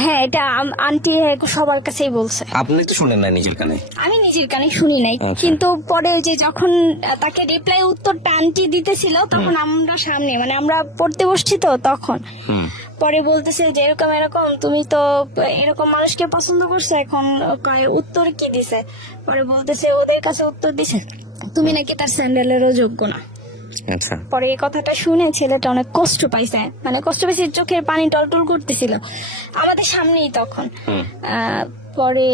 হ্যাঁ, এটা আন্টি সবার কাছেই বলছে। আপনি তো শুনেন না নিজের কানে? আমি নিজের কানে শুনি নাই, কিন্তু পরে যে যখন তাকে রিপ্লাই উত্তরটা আন্টি দিতেছিল, তখন আমরা সামনে, মানে আমরা পড়তে বসছি তো তখন। পরে বলতেছে যে এরকম এরকম, তুমি তো এরকম মানুষকে পছন্দ করছো, এখন উত্তর কি দিছে? পরে বলতেছে ওদের কাছে উত্তর দিছে তুমি নাকি তার স্যান্ডেলেরও যোগ্য না। আচ্ছা। পরে এই কথাটা শুনে ছেলেটা অনেক কষ্ট পাইছে, চোখের পানি টলটল করতেছিল আমাদের সামনেই তখন। পরে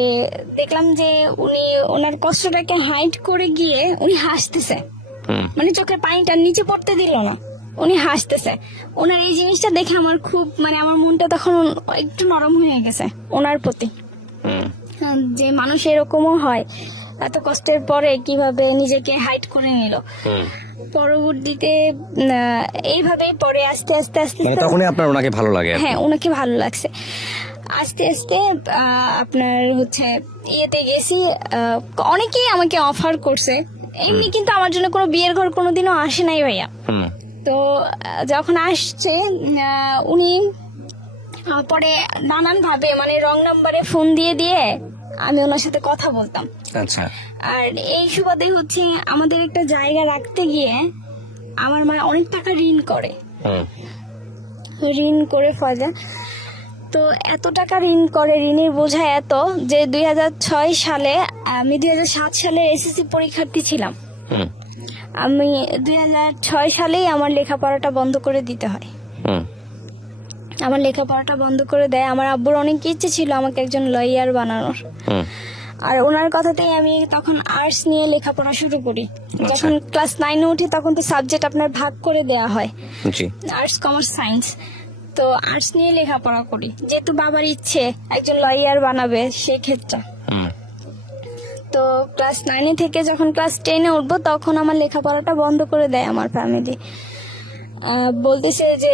দেখলাম যে উনি ওনার কষ্টটাকে হাইড করে গিয়ে উনি হাসতেছে, মানে চোখের পানিটা নিচে পড়তে দিল না, উনি হাসতেছে। ওনার এই জিনিসটা দেখে আমার খুব, মানে আমার মনটা তখন একটু নরম হয়ে গেছে ওনার প্রতি, যে মানুষ এরকমও হয়, এত কষ্টের পরে কিভাবে নিজেকে হাইড করে নিল। পরবর্তীতে এইভাবে পরে আস্তে আস্তে আস্তে তখনই আপনার ওনাকে ভালো লাগে? হ্যাঁ, ওনাকে ভালো লাগছে। আস্তে আস্তে আপনার হচ্ছে ইয়েতে গেছি, অনেকেই আমাকে অফার করছে এমনি, কিন্তু আমার জন্য কোনো বিয়ের ঘর কোনোদিনও আসে নাই ভাইয়া। তো যখন আসছে উনি পরে নানান ভাবে মানে রং নাম্বারে ফোন দিয়ে দিয়ে আমি ওনার সাথে কথা বলতাম। আচ্ছা। আর এই সুবাদে হচ্ছে আমাদের একটা জায়গা রাখতে গিয়ে আমার মা অনেক টাকা ঋণ করে ফয়জা। তো এত টাকা ঋণ করে, ঋণের বোঝা এত যে 2006 সালে আমি 2007 সালে এসএসসি পরীক্ষার্থী ছিলাম। আমি 2006 সালেই আমার লেখাপড়াটা বন্ধ করে দিতে হয়। আমার লেখাপড়াটা বন্ধ করে দেয়। আমার আব্বুর অনেক ইচ্ছে ছিল আমাকে একজন লয়ার বানানোর। আর ওনার কথাতেই আমি তখন আর্টস নিয়ে লেখাপড়া শুরু করি। যখন ক্লাস 9 উঠি তখন তো সাবজেক্ট আপনার ভাগ করে দেয়া হয়, আর্টস, কমার্স, সায়েন্স। তো আর্টস নিয়ে লেখাপড়া করি, যেহেতু বাবার ইচ্ছে একজন লয়ার বানাবে সেই ক্ষেত্রে। তো ক্লাস 9 থেকে যখন ক্লাস 10 উঠবো তখন আমার লেখাপড়াটা বন্ধ করে দেয় আমার ফ্যামিলি। বলতেছে যে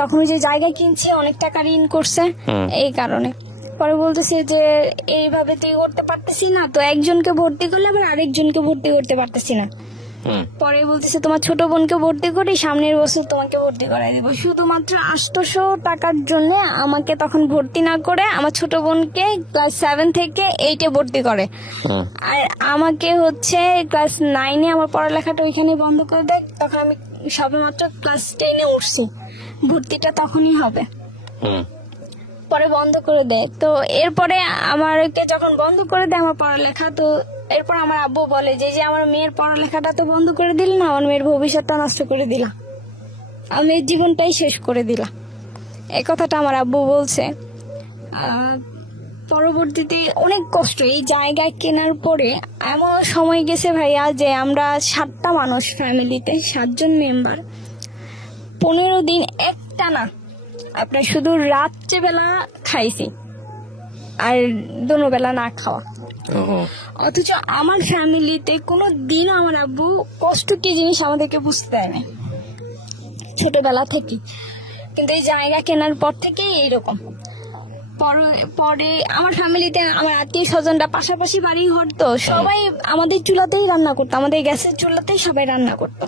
তখন যে জায়গা কিনছে অনেক টাকা ঋণ করছে এই কারণে। পরে বলতেছে যে এইভাবে তুই করতে পারতেছি না, তো একজনকে ভর্তি করলে আবার আরেকজনকে ভর্তি করতে পারতেছি না। পরে বলতেছে তোমার ছোট বোনকে ভর্তি করি, সামনের বছর তোমাকে ভর্তি করাই দেবো। শুধুমাত্র 800 টাকার জন্য আমাকে তখন ভর্তি না করে আমার ছোট বোনকে ক্লাস 7 থেকে 8-এ ভর্তি করে। আর আমাকে হচ্ছে ক্লাস 9-এ আমার পড়ালেখাটা ওইখানে বন্ধ করে দেয়। তখন আমি সবেমাত্র ক্লাস 10-এ উঠছি, ভর্তিটা তখনই হবে। পরে বন্ধ করে দেয়। তো এরপরে আমাকে যখন বন্ধ করে দেয় আমার পড়ালেখা, তো এরপর আমার আব্বু বলে যে আমার মেয়ের পড়ালেখাটা তো বন্ধ করে দিল না, আমার মেয়ের ভবিষ্যৎটা নষ্ট করে দিলা, আমি জীবনটাই শেষ করে দিলা। এই কথাটা আমার আব্বু বলছে। পরবর্তীতে অনেক কষ্ট, এই জায়গা কেনার পরে এমন সময় গেছে ভাইয়া যে আমরা 7টা মানুষ ফ্যামিলিতে, 7 জন মেম্বার, 15 দিন একটানা আপনার শুধু রাত্রেবেলা খাইছি আর দুপুরবেলা না খাওয়া। অথচ আমার ফ্যামিলিতে কোনো দিনও আমার আব্বু কষ্ট কি জিনিস আমাদেরকে বুঝতে দেয় না ছোটবেলা থেকে। কিন্তু এই জায়গা কেনার পর থেকে এইরকম। পরে আমার ফ্যামিলিতে আমার আত্মীয় স্বজনরা পাশাপাশি বাড়ি ঘর, তো সবাই আমাদের চুলাতেই রান্না করতো, আমাদের গ্যাসের চুলাতেই সবাই রান্না করতো।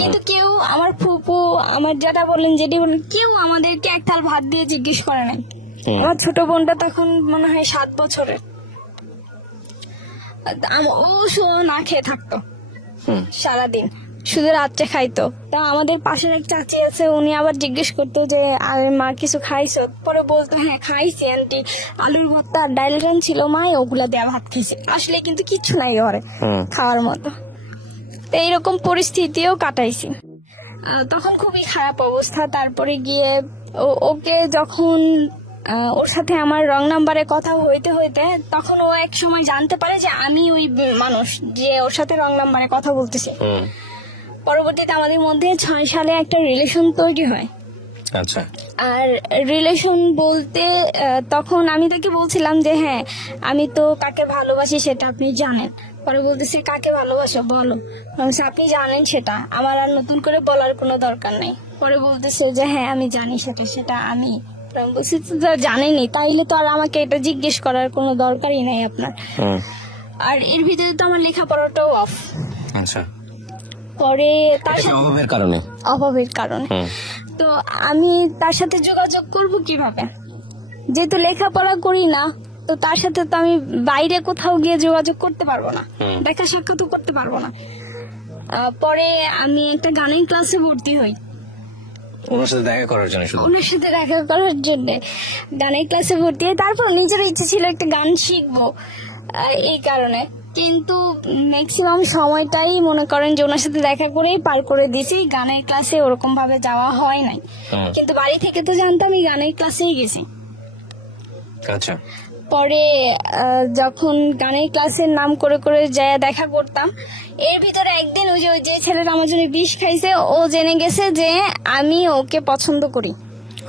কিন্তু কেউ, আমার ফুপু, আমার যেটা বললেন, যেটি বললেন, কেউ আমাদেরকে এক থাল ভাত দিয়ে জিজ্ঞেস করে নাই। আমার ছোট বোনটা তখন মনে হয় 7 বছরের, ও না খেয়ে থাকতো সারাদিন, শুধু রাত্রে খাইতো। তা আমাদের পাশের এক চাচি আছে, উনি আবার জিজ্ঞেস করতো যে আরে মা কিছু খাইছো? পরে বলতো হ্যাঁ খাইছি আন্টি, আলুর ভর্তা আর ডাল রান ছিল মা, ওগুলা দেয়া ভাত খাইছি। আসলে কিন্তু কিচ্ছু নাই ঘরে খাওয়ার মতো। তো এইরকম পরিস্থিতিও কাটাইছি। তখন খুবই খারাপ অবস্থা। তারপরে গিয়ে ওকে যখন ওর সাথে আমার রং নাম্বারে কথা হইতে হইতে তখন ও এক সময় জানতে পারে যে আমি ওই মানুষ যে ওর সাথে রং নাম্বারে কথা বলতেছে। পরবর্তীতে আমাদের মধ্যে 6 সালে একটা রিলেশন তৈরি হয়। আচ্ছা। আর রিলেশন বলতে তখন আমি তাকে বলছিলাম যে হ্যাঁ আমি তো কাকে ভালোবাসি সেটা আপনি জানেন। পরে বলতেছে কাকে ভালোবাসো বলো। আপনি জানেন সেটা, আমার আর নতুন করে বলার কোনো দরকার নেই। পরে বলতেছে যে হ্যাঁ আমি জানি সেটা আমি বলছি জানেনি, তাইলে তো আর আমাকে এটা জিজ্ঞেস করার কোনো দরকারই নাই আপনার। আর এর ভিতরে তো আমার লেখাপড়াটাও অফ। আচ্ছা। পরে তার অভাবের কারণে তো আমি তার সাথে যোগাযোগ করব কিভাবে, যেহেতু লেখাপড়া করি না, তো তার সাথে তো আমি বাইরে কোথাও গিয়ে যোগাযোগ করতে পারবো না, দেখা সাক্ষাৎ করতে পারবো না। পরে আমি একটা গানের ক্লাসে ভর্তি হই ওনার সাথে দেখা করার জন্য গানের ক্লাসে ভর্তি হই। তারপর নিজের ইচ্ছে ছিল একটা গান শিখবো এই কারণে, কিন্তু ম্যাক্সিমাম সময়টাই মনে করেন যে ওনার সাথে দেখা করেই পার করে দিয়েছি। গানের ক্লাসে ওরকম ভাবে যাওয়া হয় নাই, কিন্তু বাড়ি থেকে তো জানতাম এই গানের ক্লাসেই গেছি। আচ্ছা। পরে যখন গানের ক্লাসের নাম করে করে যায় দেখা করতাম, এর ভিতরে একদিন ওই যে ছেলেটা আমার জন্য বিষ খাইছে, ও জেনে গেছে যে আমি ওকে পছন্দ করি।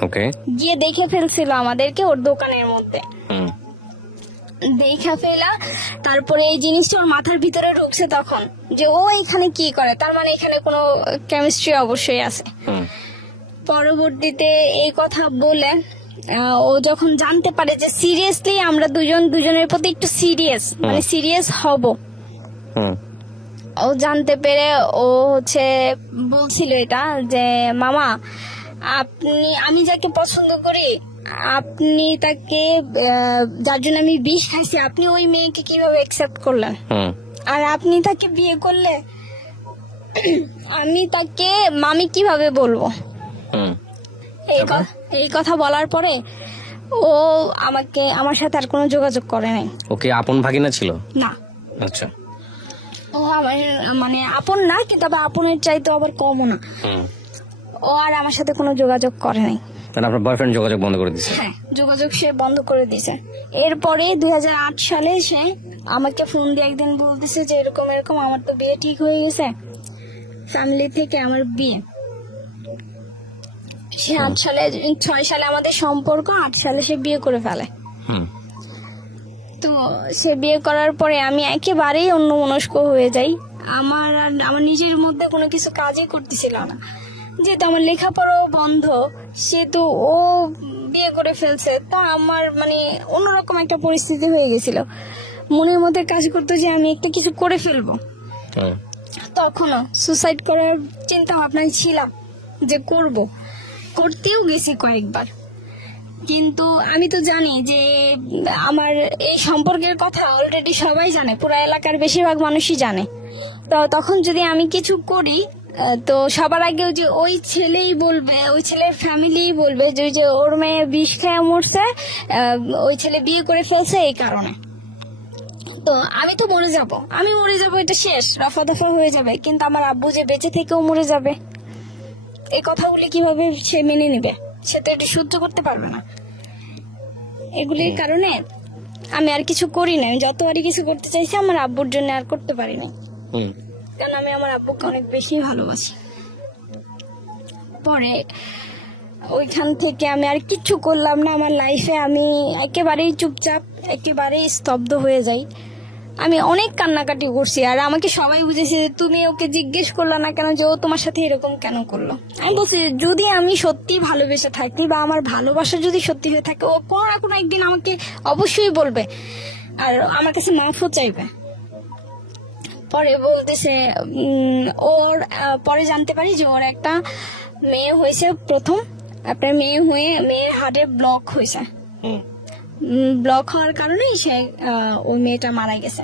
ওকে। গিয়ে দেখে ফেলছিল আমাদেরকে ওর দোকানের মধ্যে, দেখা ফেলা। তারপরে এই জিনিসটা ওর মাথার ভিতরে ঢুকছে তখন যে ও এখানে কি করে, তার মানে এখানে কোনো কেমিস্ট্রি অবশ্যই আছে। পরবর্তীতে এই কথা বলে ও যখন জানতে পারে যে সিরিয়াসলি আমরা দুজনের প্রতি একটু সিরিয়াস হব, ও জানতে পেরে ও হচ্ছে বলছিল এটা যে মামা আমি যাকে পছন্দ করি আপনি তাকে যার জন্য আমি বিষ খাইছি আপনি ওই মেয়েকে কিভাবে অ্যাকসেপ্ট করলেন আর আপনি তাকে বিয়ে করলে আমি তাকে মামি কিভাবে বলবো। এই কথা বলার পরে ও আমার সাথে আর কোনো যোগাযোগ করে নাই। ওকে আপন ভাগিনা ছিল না। আচ্ছা। ও আমার মানে আপন না, কিন্তু আবার আপনের চাইতে আবার কমও না। ও আর আমার সাথে কোনো যোগাযোগ করে নাই। তাহলে আপনার বয়ফ্রেন্ড যোগাযোগ বন্ধ করে দিয়েছে? হ্যাঁ, যোগাযোগ সে বন্ধ করে দিয়েছে। এরপরে 2008 সালে সে আমাকে ফোন দিয়ে একদিন বলতেছে যে এরকম এরকম আমার তো বিয়ে ঠিক হয়ে গেছে, ফ্যামিলি থেকে আমার বিয়ে। সে 6 সালে আমাদের সম্পর্ক, 8 সালে সে বিয়ে করে ফেলে। তো সে বিয়ে করার পরে আমি একেবারেই অন্যমনস্ক হয়ে যাই। আমার নিজের মধ্যে কোনো কিছু কাজই করতেছিল না, যেহেতু আমার লেখাপড়াও বন্ধ, সেহেতু ও বিয়ে করে ফেলছে। তো আমার মানে অন্যরকম একটা পরিস্থিতি হয়ে গেছিল, মনের মধ্যে কাজ করতো যে আমি একটা কিছু করে ফেলবো। তখনও সুসাইড করার চিন্তা ভাবনায় ছিলাম যে করতেও গেছি কয়েকবার, কিন্তু আমি তো জানি যে আমার এই সম্পর্কের কথা অলরেডি সবাই জানে, পুরো এলাকার বেশিরভাগ মানুষই জানে। তো তখন যদি আমি কিছু করি তো সবার আগে ওই ছেলেই বলবে, ওই ছেলের ফ্যামিলি বলবে যে ওর মেয়ে বিষ খেয়ে মরছে, ওই ছেলে বিয়ে করে ফেলছে এই কারণে। তো আমি তো মরে যাব, এটা শেষ, রফা দফা হয়ে যাবে। কিন্তু আমার আব্বু যে বেঁচে থেকেও মরে যাবে, এই কথাগুলি কিভাবে সে মেনে নিবে? সে তো এটা সহ্য করতে পারবে না। এগুলির কারণে আমি আর কিছু করি না। যতবারই কিছু করতে চাইছি আমার আব্বুর জন্য আর করতে পারি না, কারণ আমি আমার আব্বুকে অনেক বেশি ভালোবাসি। পরে ওইখান থেকে আমি আর কিছু করলাম না আমার লাইফে। আমি একেবারেই চুপচাপ, একেবারেই স্তব্ধ হয়ে যাই। আমি অনেক কান্নাকাটি করছি, আর আমাকে সবাই বুঝেছে যে তুমি ওকে জিজ্ঞেস করলো না কেন যে ও তোমার সাথে এরকম কেন করলো। আমি বলছি যদি আমি সত্যি ভালোবেসে থাকি বা আমার ভালোবাসা যদি সত্যি হয়ে থাকে, ও কোনো না কোনো একদিন আমাকে অবশ্যই বলবে আর আমার কাছে মাফও চাইবে। পরে বলতেছে ওর পরে জানতে পারি যে ওর একটা মেয়ে হয়েছে, প্রথম আপনার মেয়ের হার্টে ব্লক হয়েছে। ব্লক হওয়ার কারণেই সে ওই মেয়েটা মারা গেছে।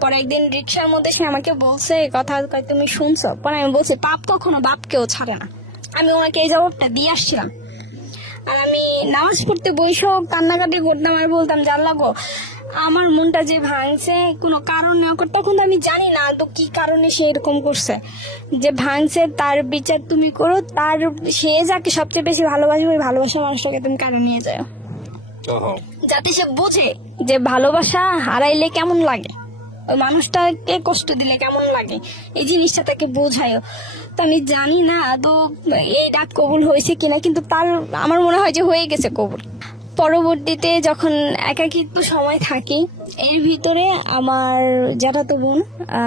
পরে একদিন রিক্সার মধ্যে সে আমাকে বলছে কথা, তুমি শুনছো? পরে আমি বলছি পাপ কখনো বাপকেও ছাড়ে না। আমি ওনাকে এই জবাবটা দিয়ে আসছিলাম। আর আমি নামাজ পড়তে বসেও কান্নাকাটি করতাম আর বলতাম যে আল্লাহ গো, আমার মনটা যে ভাঙছে কোনো কারণ নেই, তখন আমি জানি না তো কি কারণে সে এরকম করছে, যে ভাঙছে তার বিচার তুমি করো, তার সে যাকে সবচেয়ে বেশি ভালোবাসে ওই ভালোবাসা মানুষটাকে তুমি কারণ নিয়ে যাও, যাতে সে বোঝে যে ভালোবাসা হারাইলে কেমন লাগে, ওই মানুষটাকে কষ্ট দিলে কেমন লাগে, এই জিনিসটা তাকে বোঝায়। তো আমি জানি না তো এই ডাক কবুল হয়েছে কিনা, কিন্তু আমার মনে হয় যে হয়ে গেছে কবুল। পরবর্তীতে যখন একাকিত্ব সময় থাকি, এর ভিতরে আমার জ্যাঠাতো বোন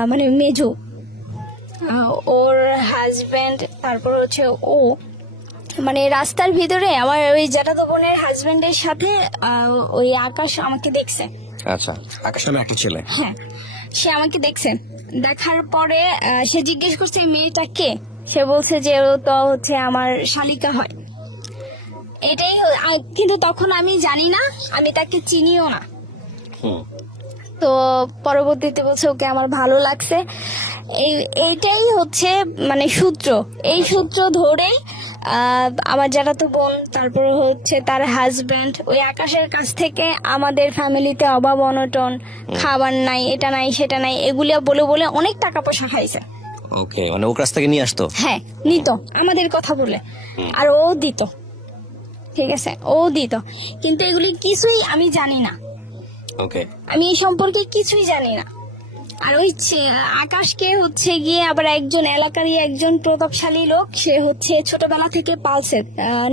মানে মেজো, ওর হাজবেন্ড, তারপর হচ্ছে ও, মানে রাস্তার ভিতরে আমার ওই জ্যাঠাতো বোনের হাজবেন্ডের সাথে ওই আকাশ আমাকে দেখছে। আচ্ছা, আকাশ নামে একটা ছেলে? হ্যাঁ, সে আমাকে দেখছে। দেখার পরে সে জিজ্ঞেস করছে মেয়েটা কে। সে বলছে যে ও তো হচ্ছে আমার শালিকা হয়। এটাই, কিন্তু তখন আমি জানি না, আমি তাকে চিনিও না। তো পরবর্তীতে বলছে ওকে আমার ভালো লাগছে। এইটাই হচ্ছে মানে সূত্র। এই সূত্র ধরে আমার যারা তো বোন, তারপরে হচ্ছে তার হাজবেন্ড, ওই আকাশের কাছ থেকে আমাদের ফ্যামিলিতে অভাব অনটন, খাবার নাই, এটা নাই সেটা নাই, এগুলো বলে বলে অনেক টাকা পয়সা খাইছে। ওকে, মানে ও কাছ থেকে নিয়ে আসতো? হ্যাঁ, নিত আমাদের কথা বলে, আর ও দিত। ঠিক আছে, ও দিত, কিন্তু এগুলি কিছুই আমি জানি না। ওকে, আমি এই সম্পর্কে কিছুই জানি না। আর ওই আকাশকে হচ্ছে গিয়ে আবার একজন এলাকারই একজন প্রতাপশালী লোক, সে হচ্ছে ছোটবেলা থেকে পালছে,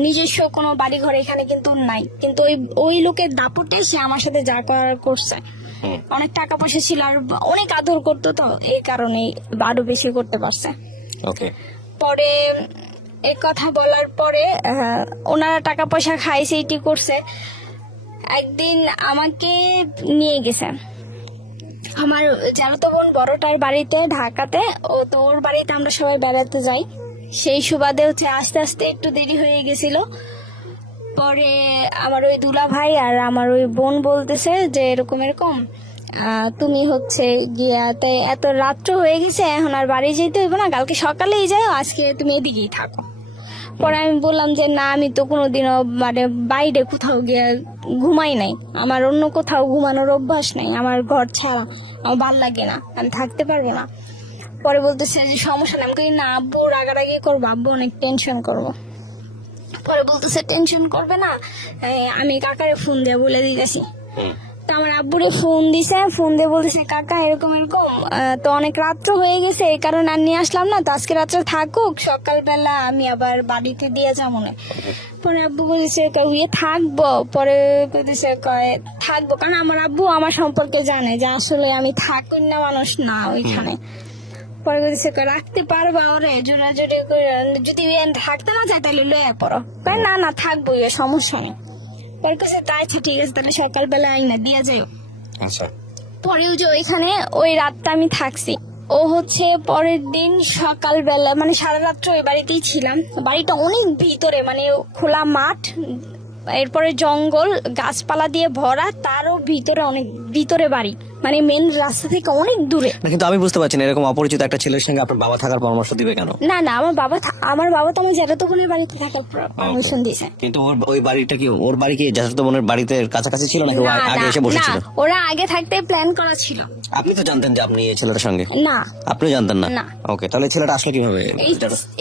নিজস্ব কোনো বাড়ি ঘর এখানে কিন্তু নাই, কিন্তু ওই লোকের দাপটে সে আমার সাথে যা করার করছে। অনেক টাকা পয়সা ছিল আর অনেক আদর করতো, তো এই কারণে আরো বেশি করতে পারছে। ওকে, পরে এই কথা বলার পরে ওনারা টাকা পয়সা খাইছে, এটি করছে। একদিন আমাকে নিয়ে গেছে আমার চালাতো বোন বড়টার বাড়িতে ঢাকাতে, ও তো ওর বাড়িতে আমরা সবাই বেড়াতে যাই। সেই সুবাদে হচ্ছে আস্তে আস্তে একটু দেরি হয়ে গেছিল। পরে আমার ওই দুলা ভাই আর আমার ওই বোন বলতেছে যে এরকম এরকম তুমি হচ্ছে গিয়াতে এত রাত্র হয়ে গেছে, এখন আর বাড়ি যেতে হইব না, কালকে সকালেই যাও, আজকে তুমি এদিকেই থাকো। পরে আমি বললাম যে না, আমি তো কোনোদিনও মানে বাইরে কোথাও গিয়ে ঘুমাই নাই, আমার অন্য কোথাও ঘুমানোর অভ্যাস নাই, আমার ঘর ছাড়া আমার ভাল লাগে না, আমি থাকতে পারবো না। পরে বলতেছে যে সমস্যা নেই। আমি কই না, আব্বু রাগারাগি করবো, আব্বু অনেক টেনশন করবো। পরে বলতেছে টেনশন করবে না, আমি কাকারে ফোন দিয়ে বলে দিতেছি। তো আমার আব্বুরে ফোন দিছে, ফোন দিয়ে বলতেছে কাকা এরকম এরকম, তো অনেক রাত্র হয়ে গেছে, এই কারণে আর নিয়ে আসলাম না, তো আজকে রাত্রে থাকুক, সকালবেলা আমি আবার বাড়িতে দিয়ে যাবো না। পরে আব্বু বলছে ইয়ে থাকবো, পরে বলতেছে কয় থাকবো, কারণ আমার আব্বু আমার সম্পর্কে জানে যে আসলে আমি থাকুন না মানুষ না ওইখানে। পরে বলতেছে রাখতে পারবা ওরে জোরাজোরি করে, যদি থাকতে না চায় তাহলে লয়ে পড়ো। না না থাকবো, সমস্যা নেই। পরে কাছে তাই আচ্ছা ঠিক আছে, তাহলে সকালবেলা আইনা দিয়া যাও। আচ্ছা, পরেও যে ওইখানে ওই রাতটা আমি থাকছি। ও হচ্ছে পরের দিন সকালবেলা মানে সারা রাত্র ওই বাড়িতেই ছিলাম। বাড়িটা অনেক ভিতরে, মানে খোলা মাঠ, এরপরে জঙ্গল গাছপালা দিয়ে ভরা, তারও ভিতরে অনেক ভিতরে বাড়ি, মানে মেন রাস্তা থেকে অনেক দূরে। না, কিন্তু আমি বুঝতে পারছি না এরকম অপরিচিত একটা ছেলের সঙ্গে আপনার বাবা থাকার পরামর্শ দিবে কেন? না না, আমার বাবা তো আমার জ্যাঠাতো বোনের বাড়িতে থাকার পারমিশন দিয়েছে। কিন্তু ওই বাড়িটা কি, ওর বাড়ি কি জ্যাঠাতো বোনের বাড়িতে কাছাকাছি ছিল নাকি ও না, আগে এসে না, বসেছিল? ওরা আগে থাকতে প্ল্যান করা ছিল। আপনি তো জানতেন যে আপনি এই ছেলেটার সঙ্গে? না, আপনি জানতেন না? না। ওকে, তাহলে ছেলেটা আসলে কিভাবে?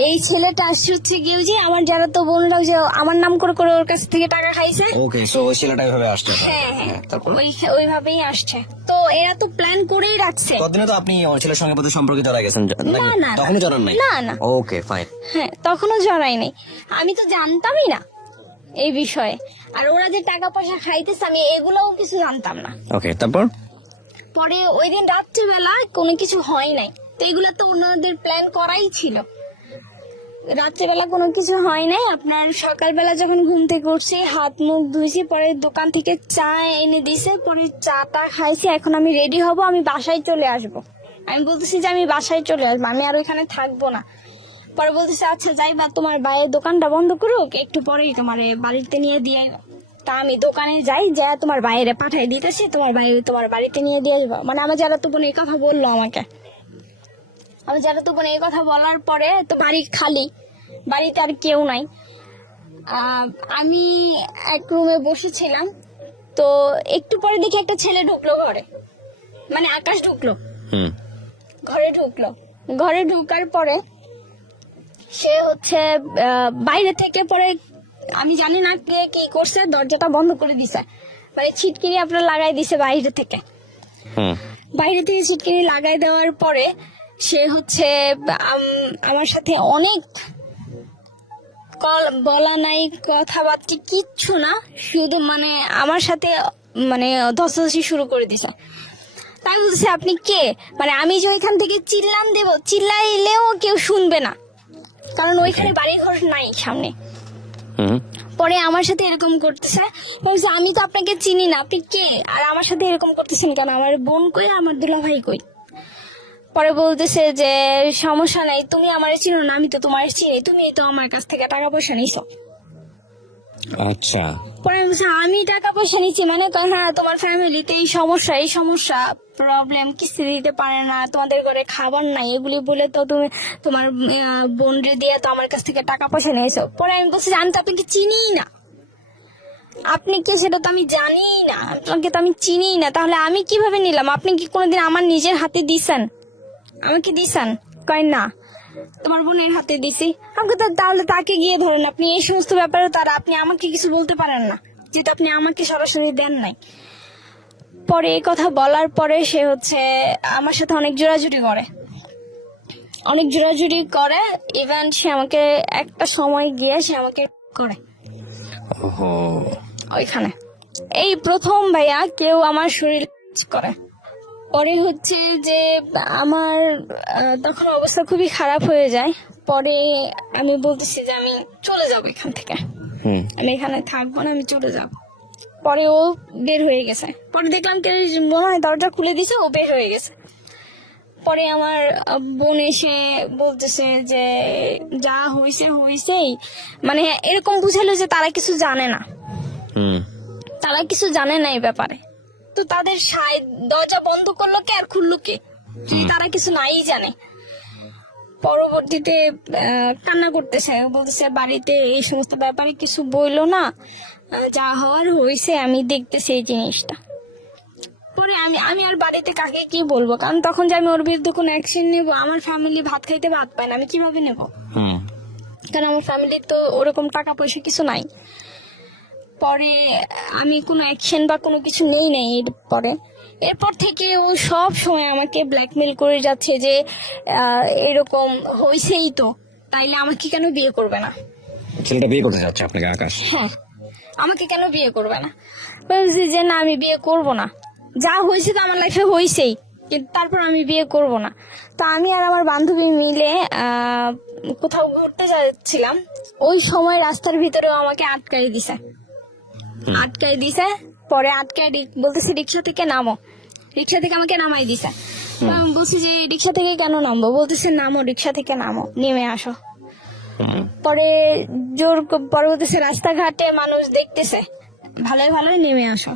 এই ছেলেটা আসছে হচ্ছে গিয়ে যে আমার যারা তো বোনরাও যে আমার নাম করে করে ওর কাছ থেকে টাকা খাইছে। ওকে, সো ওই ছেলেটা এভাবে আসছে। হ্যাঁ হ্যাঁ, তারপর ওইভাবেই আসছে। তো এরা তো প্ল্যান করেই রাখছে। কতদিনে তো আপনি ওই ছেলের সঙ্গে বোধহয় সম্পর্কে জড়াই গেছেন না না, তখনও জড়ান নাই? না না, ওকে ফাইন। হ্যাঁ তখনও জড়াই নাই, আমি তো জানতামই না এই বিষয়ে। আর ওরা যে টাকা পয়সা খাইতেছে আমি এগুলোও কিছু জানতাম না। ওকে, তারপর পরে ওই দিন রাত্রিবেলা কোনো কিছু হয় নাই, তো এগুলো তো ওনাদের প্ল্যান করাই ছিল। রাত্রিবেলা কোনো কিছু হয় নাই, আপনার সকালবেলা যখন ঘুম থেকে উঠছি হাত মুখ ধুইছি, পরে দোকান থেকে চা এনে দিছে, পরে চাটা খাইছি। এখন আমি রেডি হব, আমি বাসায় চলে আসব। আমি বলতেছি যে আমি বাসায় চলে আসবো, আমি আর ওইখানে থাকবো না। পরে বলতেছে আচ্ছা যাইবা, তোমার বাইরের দোকানটা বন্ধ করুক, একটু পরেই তোমার বাড়িতে নিয়ে দিয়ে আইবা। তা আমি দোকানে যাই, যা তোমার বাইরে পাঠাই দিতেছি, তোমার বাইরে তোমার বাড়িতে নিয়ে দিয়ে আসবো। মানে আমার যারা তো বোন এই কথা বললো আমাকে। আমি যারা তো বোন এই কথা বলার পরে তো বাড়ি খালি, বাড়িতে আর কেউ নাই। আমি এক রুমে বসেছিলাম, তো একটু পরে দেখি একটা ছেলে ঢুকলো ঘরে, মানে আকাশ ঢুকলো ঘরে, ঘরে ঢুকার পরে সে হচ্ছে বাইরে থেকে পরে আমি জানি না কে কি করছে, দরজাটা বন্ধ করে দিছে, মানে ছিটকিনি আপনার লাগাই দিছে বাইরে থেকে। বাইরে থেকে ছিটকিনি লাগাই দেওয়ার পরে সে হচ্ছে আমার সাথে অনেক বলা নাই, কথাবার্তা কিচ্ছু না, শুধু মানে আমার সাথে মানে ধস্তাধস্তি শুরু করে দিছে। তাই বলছে আপনি কে, মানে আমি যে ওইখান থেকে চিল্লাইলেও কেউ শুনবে না, কারণ ওইখানে বাড়ি ঘর নাই সামনে। পরে আমার সাথে এরকম করতেছে, বলছে আমি তো আপনাকে চিনি না, আপনি কে, আর আমার সাথে এরকম করতেছেন কেন, আমার বোন কই, আমার দুলা ভাই কই। পরে বলতেছে যে সমস্যা নাই, তুমি আমার চিনো না, আমি তো তোমার চিনি, তুমি তো আমার কাছ থেকে টাকা পয়সা নিছো। আচ্ছা। পরে বলছে আমি টাকা পয়সা নিচ্ছি, মানে হ্যাঁ তোমার ফ্যামিলিতে এই সমস্যা প্রবলেম, কিস্তি দিতে পারে না, তোমাদের ঘরে খাবার নাই, এগুলি বলে তো তুমি তোমার বোন রে দিয়ে তো আমার কাছ থেকে টাকা পয়সা নিয়েছো। পরে আমি বলছি আমি তো আপনাকে চিনি না, আপনি কে সেটা তো আমি জানি না, আপনাকে তো আমি চিনি না, তাহলে আমি কিভাবে নিলাম, আপনি কি কোনোদিন আমার নিজের হাতে দিছেন, আমাকে দিছেন? কয় না, তোমার বোনের হাতে দিছি। আমাকে তো তাহলে তাকে গিয়ে ধরেন, আপনি এই সমস্ত ব্যাপারে তারা আপনি আমাকে কিছু বলতে পারেন না, যেটা আপনি আমাকে সরাসরি দেন নাই। পরে এই কথা বলার পরে সে হচ্ছে আমার সাথে অনেক জোরাজুরি করে, ইভেন সে আমাকে একটা সময় গিয়ে সে আমাকে করে ওইখানে। এই প্রথম ভাইয়া কেউ আমার শরীর করে। পরে হচ্ছে যে আমার তখন অবস্থা খুবই খারাপ হয়ে যায়। পরে আমি বলতেছি যে আমি চলে যাবো এখান থেকে, আমি এখানে থাকবো না, আমি চলে যাব। পরে ও বের হয়ে গেছে। পরে দেখলাম কে মনে হয় দরজা খুলে দিছে, ও বের হয়ে গেছে। পরে আমার বোন এসে বলতেছে যে যা হয়েছে হয়েছেই, মানে এরকম বুঝালো যে তারা কিছু জানে না, তারা কিছু জানে না এই ব্যাপারে। তো তাদের দরজা বন্ধ করলো কে আর খুললো কে, তারা কিছু নাই জানে। পরবর্তীতে কান্না করতেছে, বলতেছে বাড়িতে এই সমস্ত ব্যাপারে কিছু বইলো না, যা হওয়ার হয়েছে আমি দেখতেছি এই জিনিসটা। পরে আমি আর বাড়িতে কাকে কি বলবো, কারণ তখন যে আমি ওর বিরুদ্ধে কোনো অ্যাকশন নেবো, আমার ফ্যামিলি ভাত খাইতে ভাত পায় না, আমি কিভাবে নেব? কারণ আমার ফ্যামিলির তো ওরকম টাকা পয়সা কিছু নাই। পরে আমি কোনো অ্যাকশন বা কোনো কিছু নেই নাই। এরপর থেকে ও সব সময় আমাকে ব্ল্যাকমেল করে যাচ্ছে যে এরকম হয়েছেই তো, তাইলে আমাকে কেন বিয়ে করবে না? ছেলেটা বিয়ে করতে যাচ্ছে আপনাকে, আকাশ? হ্যাঁ, আমাকে কেন বিয়ে করবে না? বলছি যে না, আমি বিয়ে করব না, যা হয়েছে তো আমার লাইফে হয়েছেই, কিন্তু তারপর আমি বিয়ে করব না। তো আমি আর আমার বান্ধবী মিলে কোথাও ঘুরতে যাচ্ছিলাম, ওই সময় রাস্তার ভিতরেও আমাকে আটকাই দিছে। পরে আটকায় বলতেছে রিক্সা থেকে নামো, রিক্সা থেকে আমাকে নামাই দিছে। তো আমি বলছি যে রিক্সা থেকে কেন নামবো? বলতেছে নামো, রিক্সা থেকে নামো, নেমে আসো। পরে পরে বলতেছে রাস্তাঘাটে মানুষ দেখতেছে, ভালোই ভালোই নেমে আসো।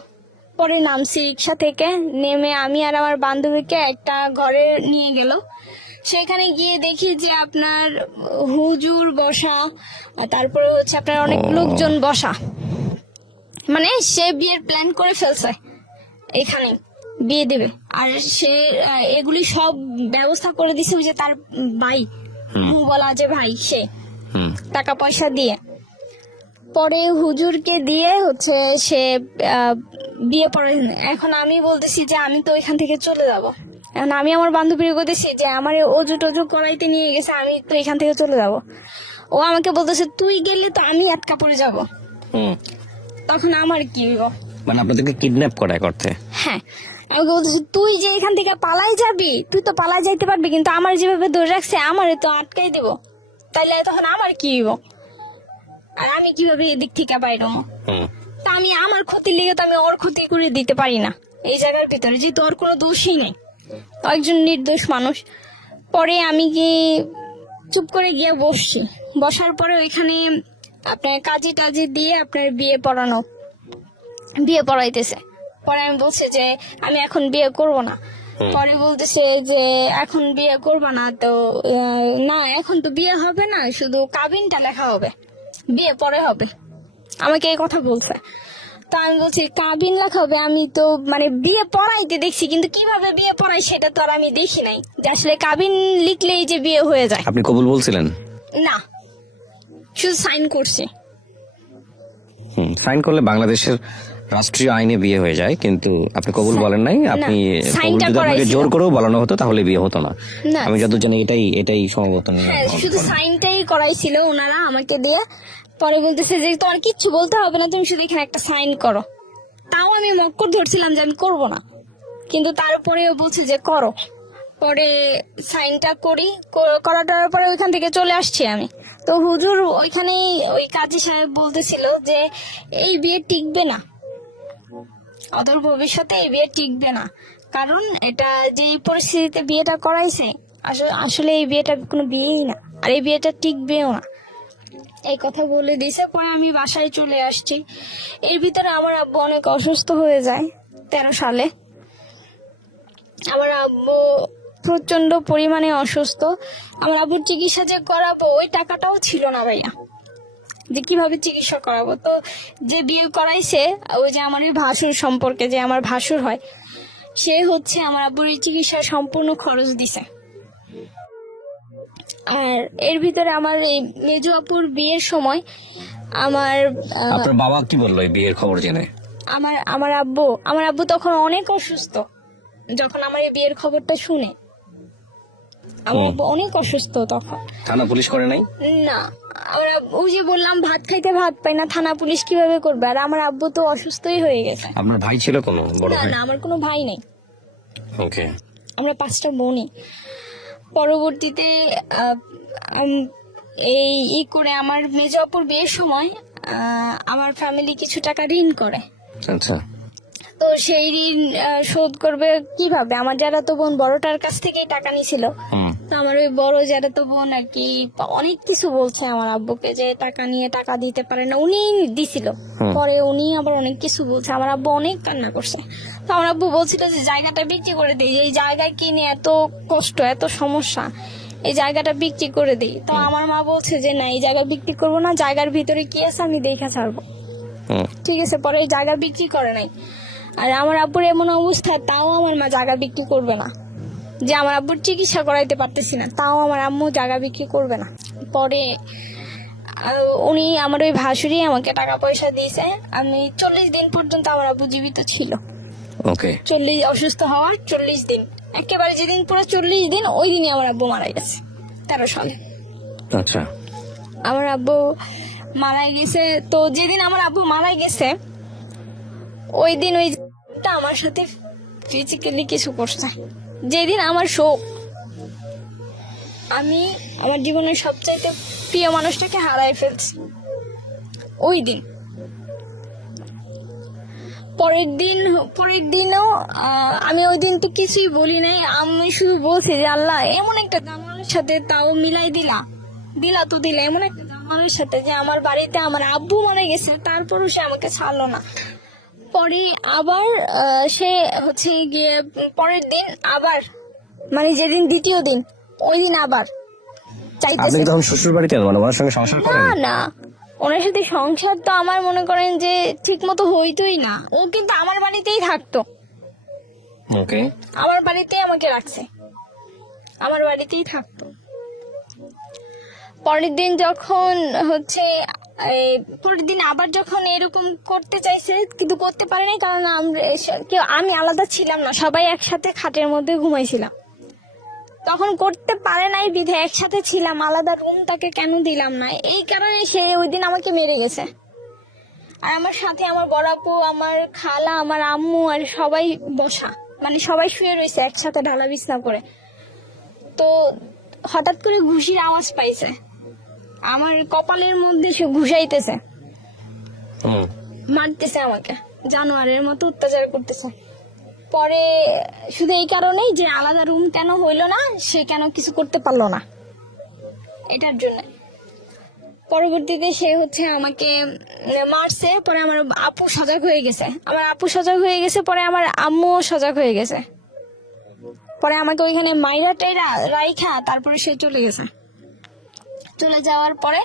পরে নামছি রিক্সা থেকে, নেমে আমি আর আমার বান্ধবীকে একটা ঘরে নিয়ে গেল। সেখানে গিয়ে দেখি যে আপনার হুজুর বসা, তারপরে হচ্ছে আপনার অনেক লোকজন বসা, মানে সে বিয়ের প্ল্যান করে ফেলছে, এখানে বিয়ে দেবে। আর সে এগুলি সব ব্যবস্থা করে দিছে, যে তার ভাই, বলা যে ভাই, সে টাকা পয়সা দিয়ে। পরে হুজুরকে দিয়ে হচ্ছে সে বিয়ে পড়ে। এখন আমি বলতেছি যে আমি তো এখান থেকে চলে যাব। এখন আমি আমার বান্ধবীর বলতেছি যে আমার অজু টজু করাইতে নিয়ে গেছে, আমি তো এখান থেকে চলে যাব। ও আমাকে বলতেছে তুই গেলে তো আমি আটকা পড়ে যাব। তখন আমার কি হইব? মানে আপনাদেরকে কিডন্যাপ করা এক অর্থে? হ্যাঁ, আমাকে বলতেছে তুই যে এখান থেকে পালাই যাবি, তুই তো পালাই যাইতে পারবি, কিন্তু আমার যেভাবে ধরে রাখছে আমারে তো আটকাই দেব, তাইলে তখন আমার কি হইব? আর আমি কিভাবে এদিক থেকে বাইরো? তা আমি আমার ক্ষতির লেগে তো আমি ওর ক্ষতি করে দিতে পারি না এই জায়গার ভিতরে, যেহেতু ওর কোনো দোষই নেই, একজন নির্দোষ মানুষ। পরে আমি কি চুপ করে গিয়ে বসছি, বসার পরে ওইখানে আপনার কাজী টাজি দিয়ে আপনার বিয়ে পড়াইতেছে। পরে আমি বলছি যে আমি এখন বিয়ে করব না। পরে বলতেছে যে এখন বিয়ে করবা না তো? না, এখন তো বিয়ে হবে না, শুধু কাবিনটা লেখা হবে, বিয়ে পরে হবে, আমাকে এই কথা বলছে। তো আমি বলছি কাবিন লেখা হবে, আমি তো মানে বিয়ে পড়াইতে দেখছি, কিন্তু কিভাবে বিয়ে পড়াই সেটা তো আর আমি দেখি নাই, যে আসলে কাবিন লিখলেই যে বিয়ে হয়ে যায়। আপনি কবুল বলছিলেন? না, শুধু সাইন করছি। সাইন করলে বাংলাদেশের রাষ্ট্রীয় আইনে বিয়ে হয়ে যায়, কিন্তু আপনি কবুল বলেন নাই। আপনি কবুল যদি আপনাকে জোর করেও বলানো হতো তাহলে বিয়ে হতো না। আমি যত জানি এটাই সম্ভবত। শুধু সাইনটাই করাইছিল ওনারা আমাকে দিয়ে। পরে বলতেছে যে তোমার কিচ্ছু বলতে হবে না, তুমি শুধু এখানে একটা সাইন করো। তাও আমি মক্কর ধরছিলাম যে আমি করব না, কিন্তু তারপরেও বলছে যে করো। পরে সাইনটা করাটার পরে ওইখান থেকে চলে আসছি আমি। তো হুজুর ওইখানে ওই কাজী সাহেব বলতেছিল যে এই বিয়ে টিকবে না, অদূর ভবিষ্যতে এই বিয়ে টিকবে না, কারণ এটা যে পরিস্থিতিতে বিয়েটা করাইছে, আসলে এই বিয়েটা কোনো বিয়েই না, আর এই বিয়েটা টিকবেও না, এই কথা বলে দিয়েছে। পরে আমি বাসায় চলে আসছি। এর ভিতরে আমার আব্বু অনেক অসুস্থ হয়ে যায় 13 সালে। আমার আব্বু প্রচন্ড পরিমাণে অসুস্থ। আমার আব্বুর চিকিৎসা যে করাবো ওই টাকাটাও ছিল না ভাইয়া, যে কিভাবে চিকিৎসা করাবো। তো যে বিয়ে করাইছে, ওই যে আমার ভাসুর সম্পর্কে, যে আমার ভাসুর হয়, সে হচ্ছে আমার আব্বুর চিকিৎসার সম্পূর্ণ খরচ দিছে। আর এর ভিতরে আমার এই মেজো আপুর বিয়ের সময় আপনার বাবা কি বললো এই বিয়ের খবর জেনে? আমার আব্বু তখন অনেক অসুস্থ। যখন আমার এই বিয়ের খবরটা শুনে, আমার আব্বু অনেক অসুস্থ তখন। থানা পুলিশ করে নাই? না, আমার ওই যে বললাম ভাত খাইতে ভাত পাই না, থানা পুলিশ কিভাবে করবে? আর আমার আব্বু তো অসুস্থই হয়ে গেছে। আপনার ভাই ছিল কোনো বড় ভাই? না, আমার কোনো ভাই নেই। ওকে। আমরা 5টা বোনই। পরবর্তীতে এই করে আমার মেজো আপুর বিয়ের সময় আমার ফ্যামিলি কিছু টাকা ঋণ করে। আচ্ছা। তো সেই ঋণ শোধ করবে কিভাবে? আমার যারা তো বোন বড়টার কাছ থেকেই টাকা নিছিল। হুম। তো আমার ওই বড় যারা তো বোন আর কি অনেক কিছু বলছে আমার আব্বুকে যে টাকা নিয়ে টাকা দিতে পারে না, উনি দিছিল। পরে উনি আবার অনেক কিছু বলছে, আমার আব্বু অনেক কান্না করছে। তো আমার আব্বু বলছিল যে জায়গাটা বিক্রি করে দিই, এই জায়গায় কিনে এত কষ্ট এত সমস্যা, এই জায়গাটা বিক্রি করে দিই। তো আমার মা বলছে যে না, এই জায়গা বিক্রি করবো না, জায়গার ভিতরে কি আছে আমি দেখা ছাড়বো। ঠিক আছে, পরে এই জায়গা বিক্রি করে নাই। আর আমার আব্বুর এমন অবস্থা, তাও আমার মা জায়গা বিক্রি করবে না, যে আমার আব্বুর চিকিৎসা করাইতে পারতেছি না, তাও আমার আম্মু জায়গা বিক্রি করবে না। পরে উনি আমার ওই ভাসুরি আমাকে টাকা পয়সা দিয়েছে। আমি 40 দিন পর্যন্ত আমার আব্বু জীবিত ছিল। ওকে। 40 অসুস্থ হওয়ার 40 দিন, একেবারে যেদিন পুরো 40 দিন, ওই দিনই আমার আব্বু মারা গেছে 13 সালে। আচ্ছা। আমার আব্বু মারা গেছে। তো যেদিন আমার আব্বু মারা গেছে ওই দিন ওইটা আমার সাথে ফিজিক্যালি কিছু করছে। যেদিন আমার শোক, আমি আমার জীবনের সবচাইতে প্রিয় মানুষটাকে হারাই ফেলছি ওই দিন। পরের দিনও আমি ওই দিন তো কিছুই বলি নাই, আমি শুধু বলছি যে আল্লাহ এমন একটা জানোয়ারের সাথে তাও মিলাই দিলা এমন একটা জানোয়ারের সাথে যে আমার বাড়িতে আমার আব্বু মারা গেছে, তারপরও সে আমাকে ছাড়লো না। পরে আবার সে হচ্ছে গিয়ে পরের দিন আবার, মানে যেদিন দ্বিতীয় দিন, ওই দিন আবার আপনি চাইতেছে। তখন শ্বশুর বাড়িতে মানে ওনার সঙ্গে সংসার করেন? না, ওনার সাথে সংসার তো আমার মনে করেন যে ঠিক মতো হইতোই না। ও কিন্তু আমার বাড়িতেই থাকতো, ওকে। আমার বাড়িতেই আমাকে রাখছে, আমার বাড়িতেই থাকতো। পরের দিন যখন হচ্ছে পরের দিন আবার যখন এরকম করতে চাইছে, কিন্তু করতে পারেনি, কারণ আমি আলাদা ছিলাম না, সবাই একসাথে খাটের মধ্যে ঘুমাইছিলাম। তখন করতে পারে নাই বিধে একসাথে ছিলাম, আলাদা রুম তাকে কেন দিলাম না, এই কারণে সে ওই দিন আমাকে মেরে গেছে। আর আমার সাথে আমার বড় আপু, আমার খালা, আমার আম্মু আর সবাই বসা, মানে সবাই শুয়ে রয়েছে একসাথে ঢালা বিছনা করে। তো হঠাৎ করে ঘুষির আওয়াজ পাইছে, আমার কপালের মধ্যে সে ঘুষাইতেছে, মারতেছে আমাকে, জানোয়ারের মতো অত্যাচার করতেছে। পরে শুধু এই কারণেই যে আলাদা রুম কেন হইলো না, সে কেন কিছু করতে পারলো না, এটার জন্য। পরবর্তীতে সে হচ্ছে আমাকে মারছে। পরে আমার আপু সজাগ হয়ে গেছে, পরে আমার আম্মু সজাগ হয়ে গেছে। পরে আমাকে ওইখানে মাইরা টাইরা রাইখা তারপরে সে চলে গেছে। চলে যাওয়ার পরে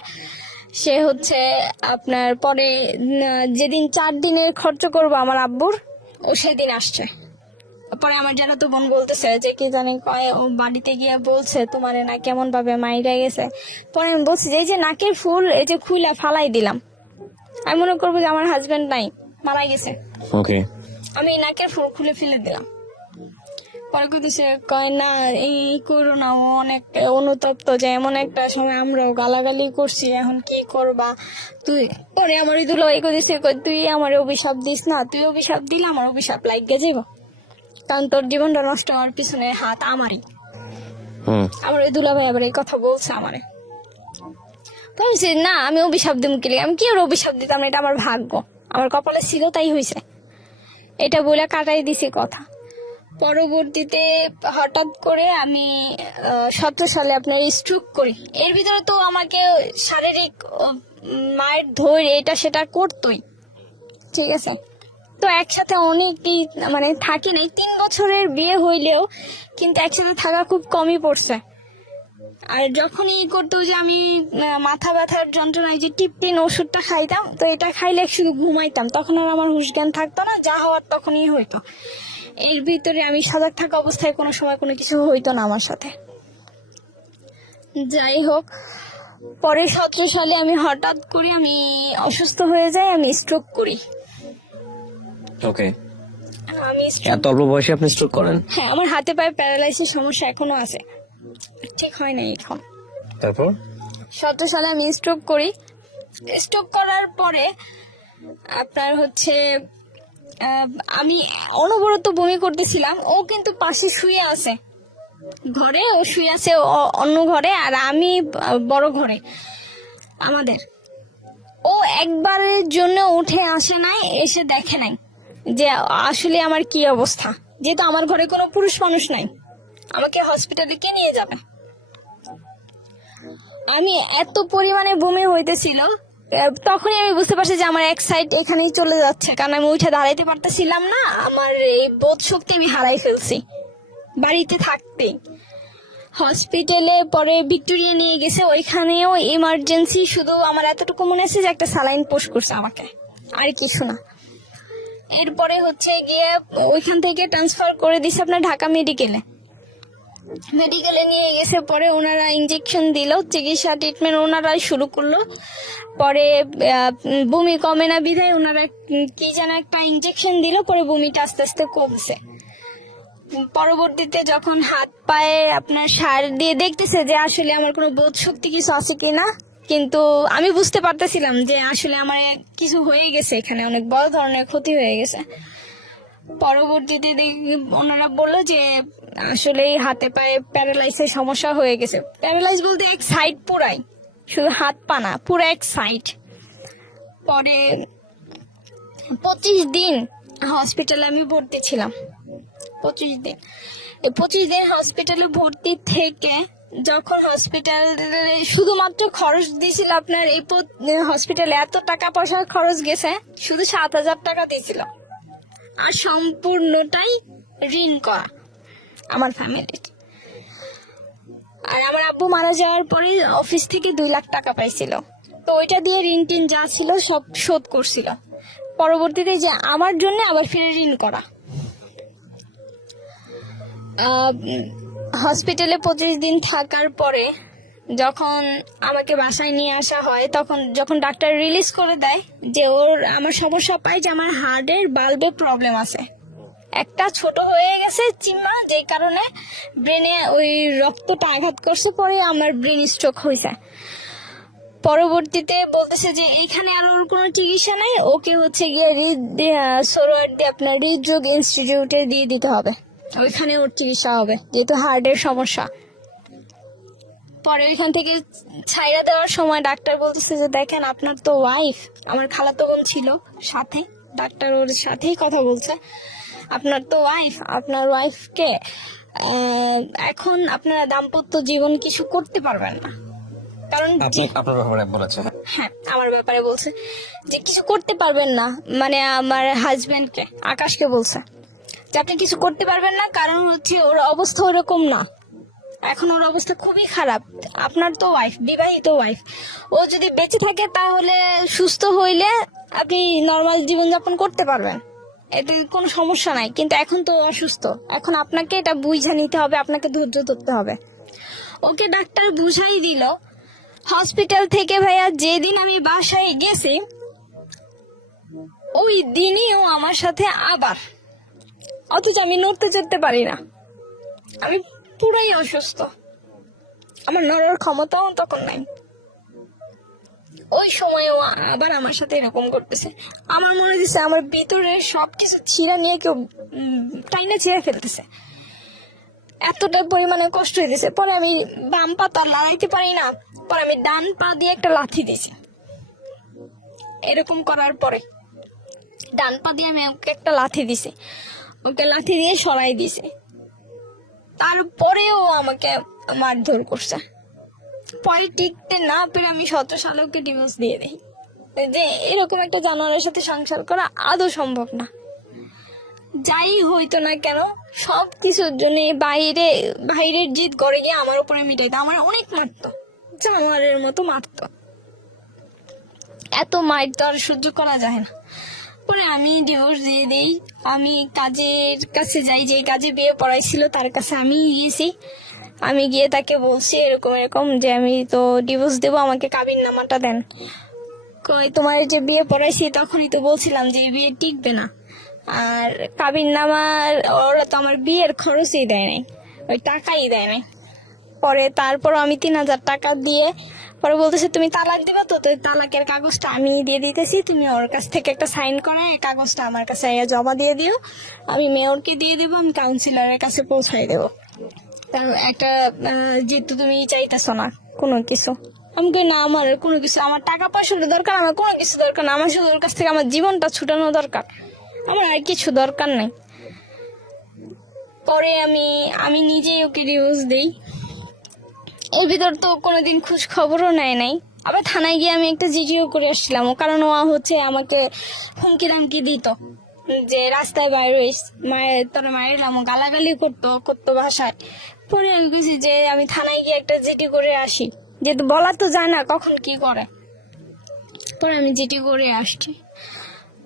সে হচ্ছে আপনার পরে যেদিন 4 দিনের খরচ করবো আমার আব্বুর, ও সেদিন আসছে। পরে আমার যারা তো বোন বলতেছে যে কি জানি কয়, ও বাড়িতে গিয়ে বলছে তোমার না কেমন ভাবে মাইরা গেছে। পরে আমি বলছি যে এই যে নাকের ফুল এই যে খুইলা ফালাই দিলাম, আমি মনে করবো যে আমার হাজবেন্ড নাই, মারা গেছে। ওকে। আমি নাকের ফুল খুলে ফেলে দিলাম। পরে কইতেছে কয় না এই করো না, ও অনেক অনুতপ্ত, যে এমন একটা সময় আমরাও গালাগালি করছি, এখন কি করবা তুই। পরে আমার ওই দুলা কইতেছে তুই আমার অভিশাপ দিস না, তুই অভিশাপ দিলে আমার অভিশাপ লাগিয়ে যাইব, কারণ তোর জীবনটা নষ্ট হওয়ার পিছনে হাত আমারই। আমার ওই দুলা ভাই আবার এই কথা বলছে আমারে। বলছি না আমি অভিশাপ দিব কি, আমি কি আর অভিশাপ দিতাম, এটা আমার ভাগ্য, আমার কপালে ছিল তাই হয়েছে, এটা বলে কাটাই দিছি কথা। পরবর্তীতে হঠাৎ করে আমি 17 সালে আপনার স্ট্রোক করি। এর ভিতরে তো আমাকে শারীরিক মায়ের ধৈর্য এটা সেটা করতোই, ঠিক আছে। তো একসাথে অনেকই মানে থাকি নাই, 3 বছরের বিয়ে হইলেও কিন্তু একসাথে থাকা খুব কমই পড়ছে। আর যখনই করতো যে আমি মাথা ব্যথার যন্ত্রণায় যে টিপটিন ওষুধটা খাইতাম, তো এটা খাইলে শুধু ঘুমাইতাম, তখন আর আমার হুঁশ জ্ঞান থাকতো না, যা হওয়ার তখনই হইতো। এর ভিতরে আমি সজাগ থাকা অবস্থায় কোনো সময় কোনো কিছু হইতো না আমার সাথে। যাই হোক, পরে 17 সালে আমি হঠাৎ করে আমি অসুস্থ হয়ে যাই, আমি স্ট্রোক করি। ওকে। আমি এত অল্প বয়সে আপনি স্ট্রোক করেন? হ্যাঁ, আমার হাতে পায়ে প্যারালাইসিস সমস্যা এখনো আছে, ঠিক হয় না এখন। তারপর 17 সালে আমি স্ট্রোক করি। স্ট্রোক করার পরে আপনার হচ্ছে আমি অনবরত বমি করতেছিলাম। ও কিন্তু পাশে শুয়ে আছে ঘরে, ও শুয়ে আছে অন্য ঘরে, আর আমি বড় ঘরে আমাদের। ও একবারের জন্য উঠে আসে নাই, এসে দেখে নাই যে আসলে আমার কি অবস্থা, যেহেতু আমার ঘরে কোনো পুরুষ মানুষ নাই, আমাকে হসপিটালে কে নিয়ে যাবে। আমি এত পরিমাণে বমি হইতেছিল, তখনই আমি বুঝতে পারছি যে আমার এক সাইড এখানেই চলে যাচ্ছে, কারণ আমি উঠে দাঁড়াইতে পারতেছিলাম না। আমার এই বোধ শক্তি আমি হারাই ফেলছি বাড়িতে থাকতেই। হসপিটালে পরে ভিক্টোরিয়া নিয়ে গেছে, ওইখানেও ইমার্জেন্সি, শুধু আমার এতটুকু মনে আছে যে একটা স্যালাইন পোস্ট করছে আমাকে, আর কিছু না। এরপরে হচ্ছে গিয়ে ওইখান থেকে ট্রান্সফার করে দিছে আপনার ঢাকা মেডিকেলে নিয়ে গেছে। পরে ওনারা ইঞ্জেকশন দিল, চিকিৎসা ট্রিটমেন্ট ওনারাই শুরু করলো। পরে বমি কমে না বিধায় ওনারা কি যেন একটা ইঞ্জেকশন দিল, পরে বমিটা আস্তে আস্তে কমছে। পরবর্তীতে যখন হাত পায়ে আপনার সার দিয়ে দেখতেছে যে আসলে আমার কোনো বোধ শক্তি কিছু আছে কিনা, কিন্তু আমি বুঝতে পারতেছিলাম যে আসলে আমার কিছু হয়ে গেছে, এখানে অনেক বড় ধরনের ক্ষতি হয়ে গেছে। পরবর্তীতে ওনারা বললো যে আসলে হাতে পায়ে প্যারালাইজের সমস্যা হয়ে গেছে। প্যারালাইজ বলতে এক সাইড পুরাই, শুধু হাত পা না, পুরো এক সাইড। পরে 25 দিন হসপিটালে আমি ভর্তি ছিলাম। 25 দিন, এই 25 দিন হসপিটালে ভর্তি থেকে যখন হসপিটালে শুধুমাত্র খরচ দিয়েছিল আপনার, এই হসপিটালে এত টাকা পয়সা খরচ গেছে, শুধু 7,000 টাকা দিয়েছিল, আর সম্পূর্ণটাই ঋণ করা আমার ফ্যামিলির। আর আমার আব্বু মারা যাওয়ার পরে অফিস থেকে 2 লাখ টাকা পাইছিল, তো ওইটা দিয়ে ঋণ টিন যা ছিল সব শোধ করছিল। পরবর্তীতে যে আমার জন্য আবার ফিরে ঋণ করা। হসপিটালে 25 দিন থাকার পরে যখন আমাকে বাসায় নিয়ে আসা হয়, তখন যখন ডাক্তার রিলিজ করে দেয় যে আমার সমস্যা পাই যে আমার হার্টের বাল্বে প্রবলেম আছে, একটা ছোট হয়ে গেছে চিমা, যে কারণে ব্রেনে ওই রক্তটা আঘাত করছে, পরে আমার ব্রেন স্ট্রোক হয়েছে। পরবর্তীতে বলতেছে যে এখানে আর ওর কোনো চিকিৎসা নাই, ওকে হচ্ছে গিয়ে সোরোয়ার্দি আপনার হৃদরোগ ইনস্টিটিউটে দিয়ে দিতে হবে, ওইখানে ওর চিকিৎসা হবে, যেহেতু হার্টের সমস্যা। পরে ওইখান থেকে ছাইরা দেওয়ার সময় ডাক্তার বলতেছে যে দেখেন আপনার তো ওয়াইফ, আমার খালাতো বোন ছিল সাথে, ডাক্তার ওর সাথেই কথা বলছে, আপনার তো ওয়াইফ, আপনার ওয়াইফকে এখন আপনারা দাম্পত্য জীবন কিছু করতে পারবেন না, কারণ আপনার ব্যাপারে বলেছে। হ্যাঁ আমার ব্যাপারে বলছে যে কিছু করতে পারবেন না, মানে আমার হাজবেন্ডকে, আকাশকে বলছে যে আপনি কিছু করতে পারবেন না, কারণ হচ্ছে ওর অবস্থা ওরকম না, এখন ওর অবস্থা খুবই খারাপ। আপনার তো ওয়াইফ, বিবাহিত ওয়াইফ, ও যদি বেঁচে থাকে তাহলে সুস্থ হইলে আপনি নর্মাল জীবনযাপন করতে পারবেন, এতে কোনো সমস্যা নাই, কিন্তু এখন তো অসুস্থ, এখন আপনাকে এটা বুঝে নিতে হবে, আপনাকে ধৈর্য ধরতে হবে। ওকে ডাক্তার বুঝাই দিল। হসপিটাল থেকে ভাইয়া যেদিন আমি বাসায় গেছি, ওই দিনই ও আমার সাথে আবার, অথচ আমি নড়তে চড়তে পারি না, আমি পুরাই অসুস্থ, আমার নড়ার ক্ষমতাও তখন নাই। ওই সময় ও আবার আমার সাথে এরকম করতেছে, আমার মনে হচ্ছে আমার ভিতরে সবকিছু ছিঁড়া নিয়ে কেউ টাইনা ছিঁড়ে ফেলতেছে, এতটা পরিমাণে কষ্ট হয়েছে। পরে আমি বাম পা তো আর লড়াইতে পারি না, পরে আমি ডান পা দিয়ে একটা লাথি দিয়েছি। এরকম করার পরে ডান পা দিয়ে আমি ওকে একটা লাথি দিছি, ওকে লাথি দিয়ে সরাই দিয়েছি, তারপরেও আমাকে মারধর করছে। পরে টিকতে না পেরে আমি 17 সালে ওকে ডিভোর্স দিয়ে দিই, যে এরকম একটা জানোয়ারের সাথে সংসার করা আদৌ সম্ভব না। যাই হইতো না কেন, সব কিছুর জন্য বাইরের জিদ করে গিয়ে আমার উপরে মিটাইতো, আমার অনেক মারতো, জানোয়ারের মতো মারতো, এত মার তো আর সহ্য করা যায় না। পরে আমি ডিভোর্স দিয়ে দিই, আমি কাজের কাছে যাই, যে কাজে বিয়ে পড়াইছিল তার কাছে আমি গিয়েছি, আমি গিয়ে তাকে বলছি এরকম এরকম যে আমি তো ডিভোর্স দেবো, আমাকে কাবিন নামাটা দেন। কই তোমার যে বিয়ে পড়াইছি তখনই তো বলছিলাম যে বিয়ে টিকবে না, আর কাবিন নামার ওরা তো আমার বিয়ের খরচই দেয় নাই, ওই টাকাই দেয় নাই। পরে তারপর আমি 3,000 টাকা দিয়ে পরে বলতেছে তুমি তালাক দিবা, তো তালাকের কাগজটা আমি দিয়ে দিতেছি, তুমি ওর কাছ থেকে একটা সাইন করে এই কাগজটা আমার কাছে জমা দিয়ে দিও, আমি মেয়রকে দিয়ে দেবো, আমি কাউন্সিলরের কাছে পৌঁছাই দেবো, কারণ একটা যেহেতু তুমি চাইতেছো না কোনো কিছু। আমি কই না, আমার কোনো কিছু, আমার টাকা পয়সার দরকার, আমার কোনো কিছু দরকার না, আমার শুধু ওর কাছ থেকে আমার জীবনটা ছুটানো দরকার, আমার আর কিছু দরকার নাই। পরে আমি নিজেই ওকে ডিভোর্স দিই। এর ভিতর তো কোনোদিন খোঁজ খবরও নেয় নাই। আবার থানায় গিয়ে আমি একটা জিডিও করে আসছিলাম, কারণ ও হচ্ছে আমাকে হুমকি রামকি দিত যে রাস্তায় বাইরে তোরা মায়েরাম গালাগালি করতো ভাষায়। পরে আমি বুঝি যে আমি থানায় গিয়ে একটা জিডি করে আসি, যেহেতু বলা তো যায় না কখন কি করে। পরে আমি জিডি করে আসছি।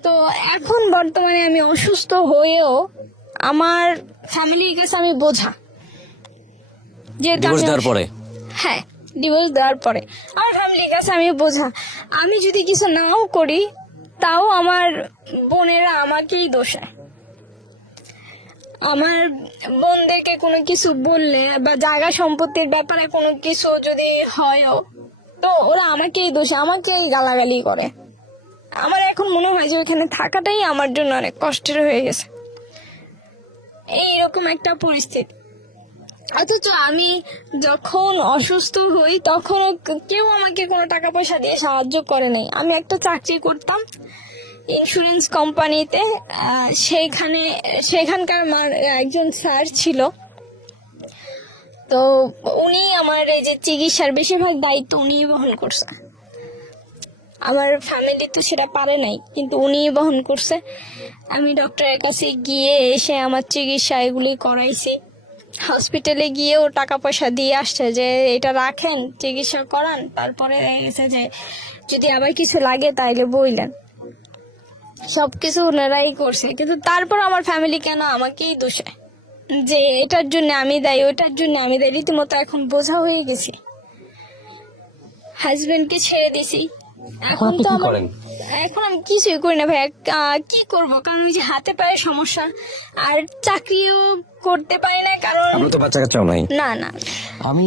তো এখন বর্তমানে আমি অসুস্থ হয়েও আমার ফ্যামিলির কাছে আমি বোঝা, যেহেতু ডিভোর্স দেওয়ার পরে হ্যাঁ ডিভোর্স দেওয়ার পরে আমার ফ্যামিলির কাছে আমি বোঝা। আমি যদি কিছু নাও করি তাও আমার বোনেরা আমাকেই দোষায়। আমার বোনদেরকে কোনো কিছু বললে বা জায়গা সম্পত্তির ব্যাপারে কোনো কিছু যদি হয়ও, তো ওরা আমাকেই দোষে, আমাকেই গালাগালি করে। আমার এখন মনে হয় যে ওইখানে থাকাটাই আমার জন্য অনেক কষ্টের হয়ে গেছে। এইরকম একটা পরিস্থিতি। অথচ আমি যখন অসুস্থ হই তখন কেউ আমাকে কোনো টাকা পয়সা দিয়ে সাহায্য করে নাই। আমি একটা চাকরি করতাম ইন্স্যুরেন্স কোম্পানিতে। সেখানকার একজন স্যার ছিল, তো উনি আমার এই যে চিকিৎসার বেশিরভাগ দায়িত্ব উনিই বহন করছে। আমার ফ্যামিলি তো সেটা পারে নাই, কিন্তু উনিই বহন করছে। আমি ডক্টরের কাছে গিয়ে এসে আমার চিকিৎসা এগুলি করাইছি। হসপিটালে গিয়েও টাকা পয়সা দিয়ে আসছে যে এটা রাখেন, চিকিৎসা করান, তারপরে গেছে যে যদি আবার কিছু লাগে তাইলে বইলেন। সবকিছু ওনারাই করছে, কিন্তু তারপর আমার ফ্যামিলি কেন আমাকেই দোষে যে এটার জন্য আমি দায়ী, ওটার জন্য আমি দায়ী। রীতিমতো এখন বোঝা হয়ে গেছি। হাজবেন্ডকে ছেড়ে দিছি। এখন তো এখন আমি কিছুই করি না ভাই। কি করব, কারণ ওই যে হাতে পায়ে সমস্যা, আর চাকরিও করতে পারি না, কারণ আপনার তো বাচ্চা কাচ্চাও নাই। না না। আমি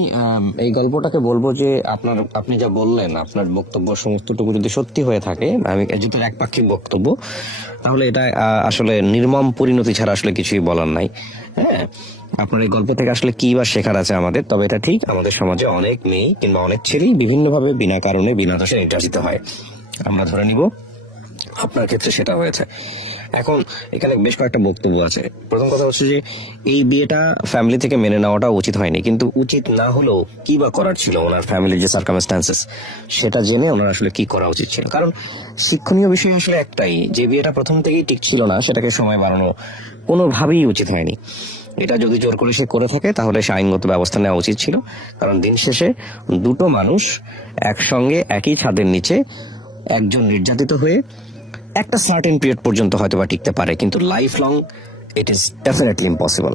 এই গল্পটাকে বলবো যে আপনি যা বললেন, আপনার বক্তব্য সমস্তটুকু যদি সত্যি হয়ে থাকে, আমি যেহেতু একপাক্ষিক বক্তব্য, তাহলে এটা আসলে নির্মম পরিণতি ছাড়া আসলে কিছুই বলার নাই। হ্যাঁ, আপনার এই গল্প থেকে আসলে কি বা শেখার আছে আমাদের? তবে এটা ঠিক, আমাদের সমাজে অনেক মেয়ে কিংবা অনেক ছেলেই বিভিন্নভাবে বিনা কারণে বিনা দোষে নির্যাতিত হয়। আমরা ধরে নিব আপনার ক্ষেত্রে সেটা হয়েছে। এখন এখানে বেশ কয়েকটা বক্তব্য আছে। প্রথম কথা হচ্ছে যে এই বিয়েটা ফ্যামিলি থেকে মেনে নেওয়াটা উচিত হয়নি, কিন্তু উচিত না হলেও কি বা করার ছিল, ওনার ফ্যামিলির যে সার্কামস্ট্যান্সেস সেটা জেনে ওনার আসলে কি করা উচিত ছিল। কারণ শিক্ষণীয় বিষয় আসলে একটাই, যে বিয়েটা প্রথম থেকেই ঠিক ছিল না সেটাকে সময় বাড়ানো কোনোভাবেই উচিত হয়নি। এটা যদি জোর করে সে করে থাকে তাহলে সে আইনগত ব্যবস্থা নেওয়া উচিত ছিল। কারণ দিন শেষে দুটো মানুষ একসঙ্গে একই ছাদের নিচে, একজন নির্যাতিত হয়ে একটা সার্টেন পিরিয়ড পর্যন্ত হয়তো বা টিকতে পারে, কিন্তু life long it is definitely impossible.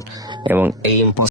এবং এই